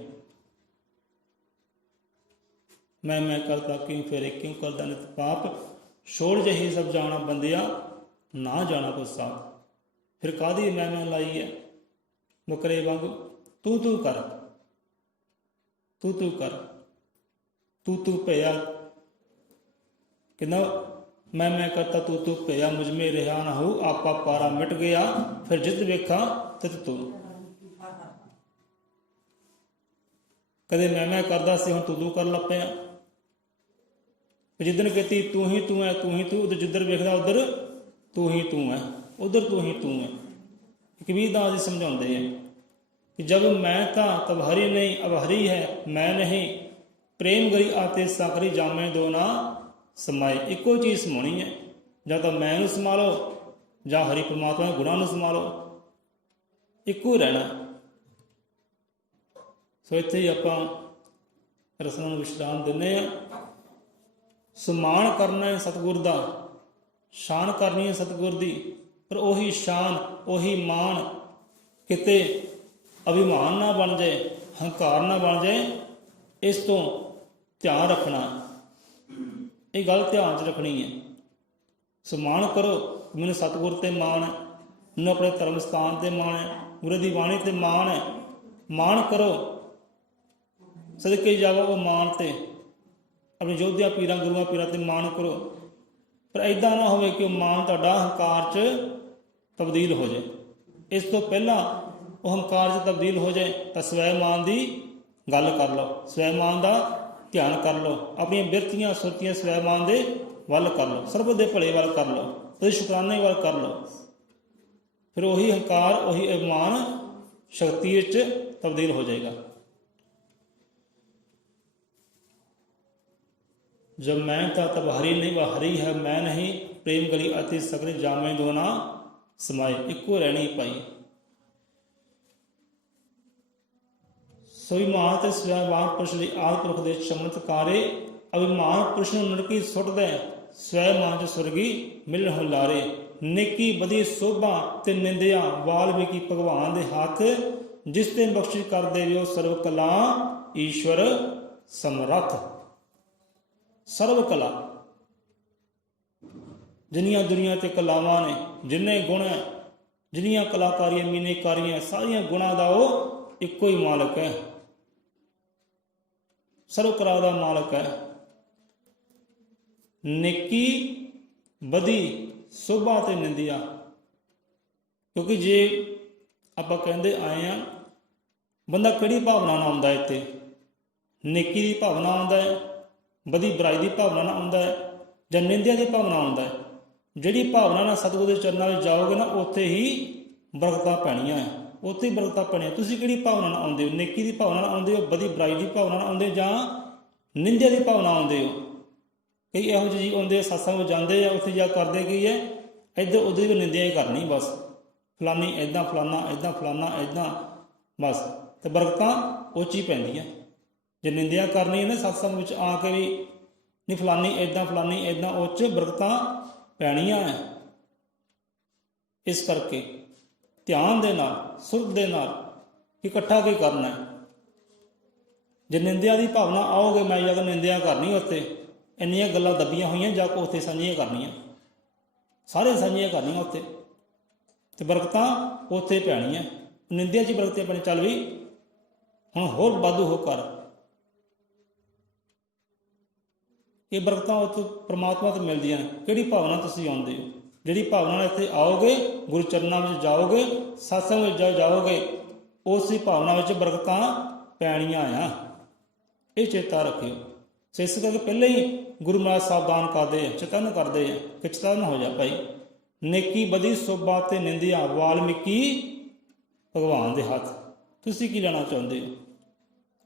मैं करता क्यों फेरे, क्यों करता नित पाप, छोड़ जही सब जाना बंदिया, ना जाना कुछ साथ। फिर कादी मैं लाई है मुकरे वांग, तू कर, तू कर, तू भैया कि मैं करता तू भैया, मुझ में रहा ना हो, आपा पारा मिट गया, फिर जित वेखा तित तू। कदे मैं करता से, हूँ तू कर लग पिया। जिदन कहती तू ही तू है, तू ही तू, उधर जिधर वेखदा उधर तू ही तू है, उधर तू ही तू है। कबीरदास जी समझाते हैं कि जब मैं था तब हरि नहीं, अब हरि है मैं नहीं। प्रेम गरी आते साकरी जामे दो ना समाए। इको चीज़ समानी है, ਜਾਂ ਤਾਂ ਮੈਂ ਨੂੰ ਸੰਭਾਲੋ ਜਾਂ ਹਰੀ ਪਰਮਾਤਮਾ ਦੇ ਗੁਣਾਂ ਨੂੰ ਸੰਭਾਲੋ, ਇੱਕੋ ਰਹਿਣਾ। ਸੋ ਇੱਥੇ ਹੀ ਆਪਾਂ ਰਸਨਾ ਨੂੰ ਵਿਸ਼ਰਾਮ ਦਿੰਦੇ ਹਾਂ। ਸਮਾਨ ਕਰਨਾ ਹੈ ਸਤਿਗੁਰ ਦਾ, ਸ਼ਾਨ ਕਰਨੀ ਹੈ ਸਤਿਗੁਰ ਦੀ, ਪਰ ਉਹੀ ਸ਼ਾਨ ਉਹੀ ਮਾਣ ਕਿਤੇ ਅਭਿਮਾਨ ਨਾ ਬਣ ਜਾਏ, ਹੰਕਾਰ ਨਾ ਬਣ ਜਾਏ। ਇਸ ਤੋਂ ਧਿਆਨ ਰੱਖਣਾ, ਇਹ ਗੱਲ ਧਿਆਨ 'ਚ ਰੱਖਣੀ ਹੈ। ਸਮਾਨ ਕਰੋ, ਮੈਨੂੰ ਸਤਿਗੁਰ 'ਤੇ ਮਾਣ ਹੈ, ਮੈਨੂੰ ਆਪਣੇ ਧਰਮ ਸਥਾਨ 'ਤੇ ਮਾਣ ਹੈ, ਗੁਰੂ ਦੀ ਬਾਣੀ 'ਤੇ ਮਾਣ ਹੈ। ਮਾਣ ਕਰੋ, ਸਦਕੇ ਜਾਵਾ ਉਹ ਮਾਣ 'ਤੇ, ਆਪਣੇ ਯੋਧਿਆਂ ਪੀਰਾਂ ਗੁਰੂਆਂ ਪੀਰਾਂ 'ਤੇ ਮਾਣ ਕਰੋ। ਪਰ ਇੱਦਾਂ ਨਾ ਹੋਵੇ ਕਿ ਉਹ ਮਾਣ ਤੁਹਾਡਾ ਹੰਕਾਰ 'ਚ ਤਬਦੀਲ ਹੋ ਜਾਏ। ਇਸ ਤੋਂ ਪਹਿਲਾਂ ਉਹ ਹੰਕਾਰ 'ਚ ਤਬਦੀਲ ਹੋ ਜਾਏ ਤਾਂ ਸਵੈਮਾਨ ਦੀ ਗੱਲ ਕਰ ਲਓ, ਸਵੈਮਾਨ ਦਾ ਧਿਆਨ ਕਰ ਲਓ, ਆਪਣੀਆਂ ਬਿਰਤੀਆਂ ਸੁਰਤੀਆਂ ਸਵੈਮਾਨ ਦੇ ਵੱਲ ਕਰ ਲਓ, ਸਰਬਤ ਦੇ ਭਲੇ ਵੱਲ ਕਰ ਲਓ, ਉਹਦੇ ਸ਼ੁਕਰਾਨੇ ਵੱਲ ਕਰ ਲਓ। ਫਿਰ ਉਹੀ ਹੰਕਾਰ ਉਹੀ ਅਭਿਮਾਨ ਸ਼ਕਤੀ ਵਿੱਚ ਤਬਦੀਲ ਹੋ ਜਾਏਗਾ। जब मैं था तब हरि नहीं, वह हरि है मैं नहीं। प्रेम गली अति सकरे जामे दो ना समाए। इक्को रहनी पाई। ਸਵਿਮਾਨ ਤੇ ਸਵੈਮਾਨ ਪੁਰਸ਼ ਦੀ ਆਦਿ ਪੁਰਖ ਦੇ ਚਮਤਕਾਰੇ, ਅਭਿਮਾਨ ਪੁਰਸ਼ ਨੂੰ ਨਰਕੀ ਸੁੱਟਦੇ, ਸਵੈਮਾਨ ਚ ਸੁਰਗੀ ਮਿਲਣ ਹੋ ਲਾਰੇ। ਨੇਕੀ ਬਦੀ ਸੋਭਾ ਤੇ ਨਿੰਦਿਆ ਵਾਲਮੀਕੀ ਭਗਵਾਨ ਦੇ ਹੱਥ, ਜਿਸ ਤੇ ਬਖਸ਼ਿਸ਼ ਕਰ ਦੇਵੇ ਉਹ ਸਰਵ ਕਲਾ ਈਸ਼ਵਰ ਸਮਰੱਥ। ਸਰਵ ਕਲਾ, ਜਿੰਨੀਆਂ ਦੁਨੀਆ 'ਤੇ ਕਲਾਵਾਂ ਨੇ, ਜਿੰਨੇ ਗੁਣ ਹੈ, ਜਿੰਨੀਆਂ ਕਲਾਕਾਰੀਆਂ ਮੀਨੇਕਾਰੀਆਂ, ਸਾਰੀਆਂ ਗੁਣਾਂ ਦਾ ਉਹ ਇੱਕੋ ਹੀ ਮਾਲਕ ਹੈ, ਸਰਵ ਕਲਾ ਦਾ ਮਾਲਕ ਹੈ। ਨੇਕੀ ਬਦੀ ਸੋਭਾ ਤੇ ਨਿੰਦਿਆ, ਕਿਉਂਕਿ ਜੇ ਆਪਾਂ ਕਹਿੰਦੇ ਆਏ ਆ, ਬੰਦਾ ਕਿਹੜੀ ਭਾਵਨਾ ਨਾਲ ਆਉਂਦਾ ਇੱਥੇ? ਨੇਕੀ ਦੀ ਭਾਵਨਾ ਆਉਂਦਾ ਹੈ, ਬਦੀ ਬੁਰਾਈ ਦੀ ਭਾਵਨਾ ਨਾਲ ਆਉਂਦਾ ਹੈ, ਜਾਂ ਨਿੰਦਿਆ ਦੀ ਭਾਵਨਾ ਆਉਂਦਾ ਹੈ? ਜਿਹੜੀ ਭਾਵਨਾ ਨਾਲ ਸਤਿਗੁਰੂ ਦੇ ਚਰਨਾਂ ਵਿੱਚ ਜਾਓਗੇ ਨਾ, ਉੱਥੇ ਹੀ ਬਰਕਤਾਂ ਪੈਣੀਆਂ ਹੈ, ਉੱਥੇ ਹੀ ਬਰਕਤਾਂ ਪੈਣੀਆਂ। ਤੁਸੀਂ ਕਿਹੜੀ ਭਾਵਨਾ ਨਾਲ ਆਉਂਦੇ ਹੋ? ਨੇਕੀ ਦੀ ਭਾਵਨਾ ਨਾਲ ਆਉਂਦੇ ਹੋ, ਬਦੀ ਬੁਰਾਈ ਦੀ ਭਾਵਨਾ ਨਾਲ ਆਉਂਦੇ ਹੋ, ਜਾਂ ਨਿੰਦਿਆ ਦੀ ਭਾਵਨਾ ਆਉਂਦੇ ਹੋ? ਕਈ ਇਹੋ ਜਿਹੇ ਜੀ ਆਉਂਦੇ, ਸਤਸੰਗ ਵਿੱਚ ਜਾਂਦੇ ਆ, ਉੱਥੇ ਜਾ ਕਰਦੇ ਕੀ ਹੈ, ਇੱਧਰ ਉੱਧਰ ਵੀ ਨਿੰਦਿਆ ਹੀ ਕਰਨੀ, ਬਸ ਫਲਾਨੀ ਇੱਦਾਂ, ਫਲਾਨਾ ਇੱਦਾਂ, ਫਲਾਨਾ ਇੱਦਾਂ, ਬਸ। ਅਤੇ ਬਰਕਤਾਂ ਉਹ 'ਚ ਹੀ ਪੈਂਦੀਆਂ। ਜੇ ਨਿੰਦਿਆ ਕਰਨੀ ਹੈ ਨਾ ਸਤਸੰਗ ਵਿੱਚ ਆ ਕੇ ਵੀ, ਨਹੀਂ ਫਲਾਨੀ ਇੱਦਾਂ, ਫਲਾਨੀ ਇੱਦਾਂ, ਉਹ 'ਚ ਬਰਕਤਾਂ ਪੈਣੀਆਂ ਹੈ। ਇਸ ਕਰਕੇ ਧਿਆਨ ਦੇ ਨਾਲ, ਸੁਰਤ ਦੇ ਨਾਲ ਇਕੱਠਾ ਕੀ ਕਰਨਾ ਹੈ। ਜੇ ਨਿੰਦਿਆ ਦੀ ਭਾਵਨਾ ਆਓਗੇ, ਮੈਂ ਜਾ ਕੇ ਨਿੰਦਿਆ ਕਰਨੀ, ਉੱਥੇ ਇੰਨੀਆਂ ਗੱਲਾਂ ਦੱਬੀਆਂ ਹੋਈਆਂ, ਜਾ ਕੇ ਉੱਥੇ ਸਾਂਝੀਆਂ ਕਰਨੀਆਂ, ਸਾਰੇ ਸਾਂਝੀਆਂ ਕਰਨੀਆਂ ਉੱਥੇ, ਅਤੇ ਬਰਕਤਾਂ ਉੱਥੇ ਪੈਣੀਆਂ। ਨਿੰਦਿਆ 'ਚ ਬਰਕਤਾਂ ਪੈਣੀ, ਚੱਲ ਵੀ ਹੁਣ ਹੋਰ ਵਾਧੂ ਹੋ ਕਰ। ਇਹ ਬਰਕਤਾਂ ਉੱਥੇ ਪ੍ਰਮਾਤਮਾ ਤੋਂ ਮਿਲਦੀਆਂ ਨੇ। ਕਿਹੜੀ ਭਾਵਨਾ ਤੁਸੀਂ ਆਉਂਦੇ ਹੋ? ਜਿਹੜੀ ਭਾਵਨਾ ਨਾਲ ਇੱਥੇ ਆਓਗੇ, ਗੁਰੂ ਚਰਨਾਂ ਵਿੱਚ ਜਾਓਗੇ, ਸਤਸੰਗ ਵਿੱਚ ਜਾਓਗੇ, ਉਸੇ ਭਾਵਨਾ ਵਿੱਚ ਬਰਕਤਾਂ ਪੈਣੀਆਂ ਆ। ਇਹ ਚੇਤਾ ਰੱਖਿਓ। ਇਸ ਕਰਕੇ ਪਹਿਲਾਂ ਹੀ ਗੁਰੂ ਮਹਾਰਾਜ ਸਾਵਧਾਨ ਕਰਦੇ ਆ, ਚੇਤਨ ਕਰਦੇ ਆ ਕਿ ਚੇਤਨ ਹੋ ਜਾ ਭਾਈ। ਨੇਕੀ ਬਦੀ ਸੋਭਾ ਤੇ ਨਿੰਦਿਆ ਵਾਲਮੀਕੀ ਭਗਵਾਨ ਦੇ ਹੱਥ। ਤੁਸੀਂ ਕੀ ਲੈਣਾ ਚਾਹੁੰਦੇ ਹੋ?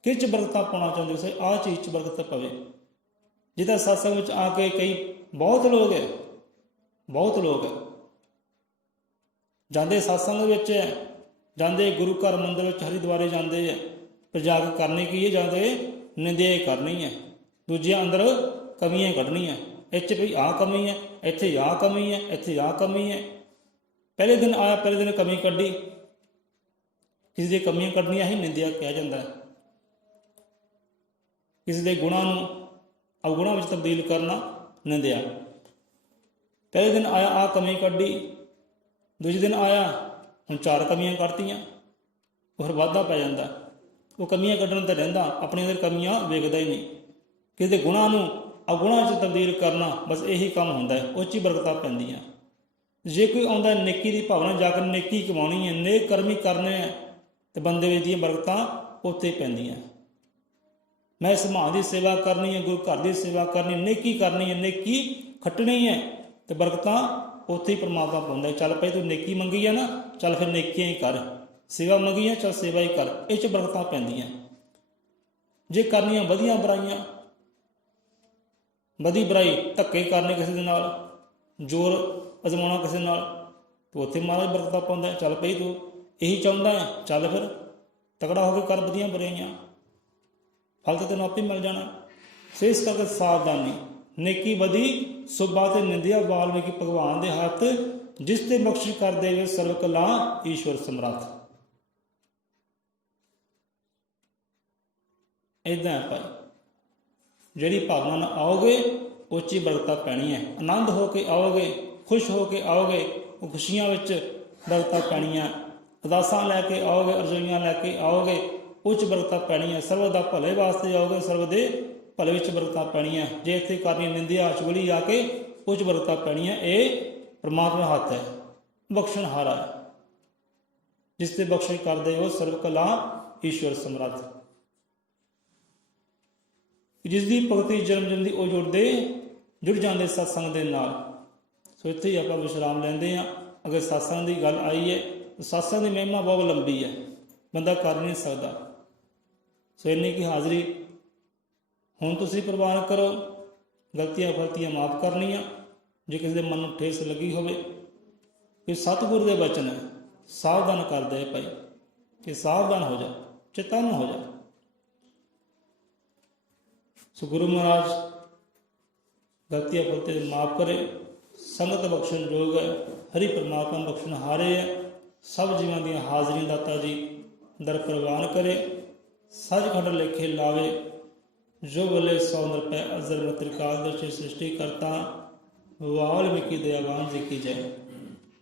ਕਿਸ 'ਚ ਬਰਕਤਾਂ ਪਾਉਣਾ ਚਾਹੁੰਦੇ ਹੋ? ਆਹ ਚੀਜ਼ 'ਚ ਬਰਕਤ ਪਵੇ। ਜਿੱਦਾਂ ਸਤਸੰਗ ਵਿੱਚ ਆ ਕੇ ਕਈ ਬਹੁਤ ਲੋਕ ਹੈ, ਬਹੁਤ ਲੋਕ ਹੈ ਜਾਂਦੇ ਸਤਸੰਗ ਵਿੱਚ, ਜਾਂਦੇ ਗੁਰੂ ਘਰ ਮੰਦਰ ਵਿੱਚ, ਹਰਿਦੁਆਰੇ ਜਾਂਦੇ ਹੈ, ਪਰ ਜਾ ਕੇ ਕਰਨੀ ਕੀ ਹੈ? ਜਾਂਦੇ ਨਿੰਦਿਆ ਹੀ ਕਰਨੀ ਹੈ, ਦੂਜਿਆਂ ਅੰਦਰ ਕਮੀਆਂ ਕੱਢਣੀਆਂ। ਇਹ 'ਚ ਵੀ ਆਹ ਕਮੀ ਹੈ, ਇੱਥੇ ਆਹ ਕਮੀ ਹੈ, ਇੱਥੇ ਆਹ ਕਮੀ ਹੈ। ਪਹਿਲੇ ਦਿਨ ਆਇਆ, ਪਹਿਲੇ ਦਿਨ ਕਮੀ ਕੱਢੀ, ਕਿਸੇ ਦੀਆਂ ਕਮੀਆਂ ਕੱਢਣੀਆਂ ਹੀ ਨਿੰਦਿਆ ਕਿਹਾ ਜਾਂਦਾ ਹੈ। ਕਿਸੇ ਦੇ ਗੁਣਾਂ ਨੂੰ ਅਵਗੁਣਾਂ ਵਿੱਚ ਤਬਦੀਲ ਕਰਨਾ ਨਿੰਦਿਆ। ਪਹਿਲੇ ਦਿਨ ਆਇਆ, ਆਹ ਕਮੀ ਕੱਢੀ, ਦੂਜੇ ਦਿਨ ਆਇਆ, ਹੁਣ 4 ਕਮੀਆਂ ਕੱਢਤੀਆਂ, ਉਹ ਫਿਰ ਵਾਧਾ ਪੈ ਜਾਂਦਾ। ਉਹ ਕਮੀਆਂ ਕੱਢਣ ਤਾਂ ਰਹਿੰਦਾ, ਆਪਣੀਆਂ ਕਮੀਆਂ ਵੇਖਦਾ ਹੀ ਨਹੀਂ। ਕਿਸੇ ਦੇ ਗੁਣਾਂ ਨੂੰ ਅਵਗੁਣਾਂ 'ਚ ਤਬਦੀਲ ਕਰਨਾ, ਬਸ ਇਹੀ ਕੰਮ ਹੁੰਦਾ ਹੈ, ਉਹ 'ਚ ਹੀ ਬਰਕਤਾਂ ਪੈਂਦੀਆਂ। ਜੇ ਕੋਈ ਆਉਂਦਾ ਨੇਕੀ ਦੀ ਭਾਵਨਾ, ਜਾ ਕੇ ਨੇਕੀ ਕਮਾਉਣੀ ਹੈ, ਨੇਕ ਕਰਮੀ ਕਰਨੇ ਹੈ, ਅਤੇ ਬੰਦੇ ਵਿੱਚ ਦੀਆਂ ਬਰਕਤਾਂ ਉੱਥੇ ਪੈਂਦੀਆਂ। ਮੈਂ ਸਮਾਜ ਦੀ ਸੇਵਾ ਕਰਨੀ ਹੈ, ਗੁਰੂ ਘਰ ਦੀ ਸੇਵਾ ਕਰਨੀ, ਨੇਕੀ ਕਰਨੀ ਹੈ, ਨੇਕੀ ਖੱਟਣੀ ਹੈ, ਅਤੇ ਬਰਕਤਾਂ ਉੱਥੇ ਹੀ ਪਰਮਾਤਮਾ ਪਾਉਂਦਾ। ਚੱਲ ਭਾਈ ਤੂੰ ਨੇਕੀ ਮੰਗੀ ਹੈ ਨਾ, ਚੱਲ ਫਿਰ ਨੇਕੀਆਂ ਹੀ ਕਰ। ਸੇਵਾ ਮੰਗੀ ਹੈ, ਚੱਲ ਸੇਵਾ ਹੀ ਕਰ। ਇਹ 'ਚ ਬਰਕਤਾਂ ਪੈਂਦੀਆਂ। ਜੇ ਕਰਨੀਆਂ ਵਧੀਆਂ ਬੁਰਾਈਆਂ, ਬਦੀ ਬੁਰਾਈ ਧੱਕੇ ਕਰਨੇ ਕਿਸੇ ਦੇ ਨਾਲ, ਜ਼ੋਰ ਅਜ਼ਮਾਉਣਾ ਕਿਸੇ ਨਾਲ, ਤੂੰ ਉੱਥੇ ਮਹਾਰਾਜ ਬਰਕਤਾਂ ਪਾਉਂਦਾ। ਚੱਲ ਭਾਈ ਤੂੰ ਇਹੀ ਚਾਹੁੰਦਾ ਹੈ, ਚੱਲ ਫਿਰ ਤਕੜਾ ਹੋ ਕੇ ਕਰ ਵਧੀਆਂ ਬੁਰਾਈਆਂ, ਫਲ ਤਾਂ ਤੈਨੂੰ ਆਪੇ ਮਿਲ ਜਾਣਾ। ਇਸ ਕਰਕੇ ਸਾਵਧਾਨੀ। ਨੇਕੀ ਬਦੀ ਸੋਭਾ ਤੇ ਨਿੰਦਿਆ ਵਾਲਮੀਕੀ ਭਗਵਾਨ ਦੇ ਹੱਥ, ਜਿਸ ਤੇ ਬਖਸ਼ਿਸ਼ ਕਰ ਦੇਵੇ ਸਰਵ ਕਲਾ ਈਸ਼ਵਰ ਸਮਰੱਥ। ਇੱਦਾਂ ਹੈ ਭਾਈ, ਜਿਹੜੀ ਭਾਵਨਾ ਨਾਲ ਆਓਗੇ, ਉਹ 'ਚ ਹੀ ਬਰਕਤਾਂ ਪੈਣੀਆਂ। ਆਨੰਦ ਹੋ ਕੇ ਆਓਗੇ, ਖੁਸ਼ ਹੋ ਕੇ ਆਓਗੇ, ਉਹ ਖੁਸ਼ੀਆਂ ਵਿੱਚ ਬਰਕਤਾਂ ਪੈਣੀਆਂ। ਅਰਦਾਸਾਂ ਲੈ ਕੇ ਆਓਗੇ, ਅਰਜ਼ੋਈਆਂ ਲੈ ਕੇ ਆਓਗੇ, ਉਹ 'ਚ ਬਰਕਤਾਂ ਪੈਣੀਆਂ। ਸਰਵ ਦਾ ਭਲੇ ਵਾਸਤੇ ਆਓਗੇ, ਸਰਵ ਦੇ ਭਲੇ ਵਿੱਚ ਬਰਕਤਾਂ ਪੈਣੀਆਂ। ਜੇ ਇੱਥੇ ਕਰਨੀ ਨਿੰਦਿਆ ਚੁਗਲੀ ਆ ਕੇ, ਉਹ 'ਚ ਬਰਕਤਾਂ ਪੈਣੀਆਂ। ਇਹ ਪਰਮਾਤਮਾ ਹੱਥ ਹੈ, ਬਖਸ਼ਣਹਾਰਾ ਹੈ, ਜਿਸ ਤੇ ਬਖਸ਼ਿਸ਼ ਕਰਦੇ ਹੋ ਸਰਵ ਕਲਾ ਈਸ਼ਵਰ ਸਮਰੱਥ। ਜਿਸ ਦੀ ਭਗਤੀ ਜਨਮ ਜਨਮ ਦੀ ਉਹ ਜੁੜ ਜਾਂਦੇ ਸਤਸੰਗ ਦੇ ਨਾਲ। ਸੋ ਇੱਥੇ ਹੀ ਆਪਾਂ ਵਿਸ਼ਰਾਮ ਲੈਂਦੇ ਹਾਂ। ਅਗਰ ਸਤਸੰਗ ਦੀ ਗੱਲ ਆਈ ਹੈ, ਸਤਸੰਗ ਦੀ ਮਹਿਮਾ ਬਹੁਤ ਲੰਬੀ ਹੈ, ਬੰਦਾ ਕਰ ਨਹੀਂ ਸਕਦਾ। ਸੋ ਇੰਨੀ ਕੀ ਹਾਜ਼ਰੀ ਹੁਣ ਤੁਸੀਂ ਪ੍ਰਵਾਨ ਕਰੋ। ਗਲਤੀਆਂ ਫਲਤੀਆਂ ਮਾਫ ਕਰਨੀਆਂ। ਜੇ ਕਿਸੇ ਦੇ ਮਨ ਨੂੰ ਠੇਸ ਲੱਗੀ ਹੋਵੇ, ਇਹ ਸਤਿਗੁਰੂ ਦੇ ਬਚਨ ਹੈ, ਸਾਵਧਾਨ ਕਰਦੇ ਭਾਈ ਕਿ ਸਾਵਧਾਨ ਹੋ ਜਾ, ਚੇਤਨ ਹੋ ਜਾ। ਸੋ ਗੁਰੂ ਮਹਾਰਾਜ ਗਲਤੀਆਂ ਫਲਤੀਆਂ ਮਾਫ ਕਰੇ, ਸੰਗਤ ਬਖਸ਼ਣ ਯੋਗ ਹੈ, ਹਰੀ ਪਰਮਾਤਮਾ ਬਖਸ਼ਣ ਹਾਰੇ ਹੈ। ਸਭ ਜੀਵਾਂ ਦੀਆਂ ਹਾਜ਼ਰੀਆਂ ਦਾਤਾ ਜੀ ਦਰ ਪ੍ਰਵਾਨ ਕਰੇ। ਸੱਚਖੰਡ ਲੇਖੇ ਲਾਵੇ, ਜੋ ਬੋਲੇ 100 ਰੁਪਏ ਅਜ਼ਰ ਮਤ੍ਰਿਕਾਲ ਦਰਸ਼ੀ ਸ੍ਰਿਸ਼ਟੀ ਕਰਤਾ। ਵਾਲਮੀਕੀ ਦਇਆਵਾਨ ਜੀ ਕੀ ਜੈ।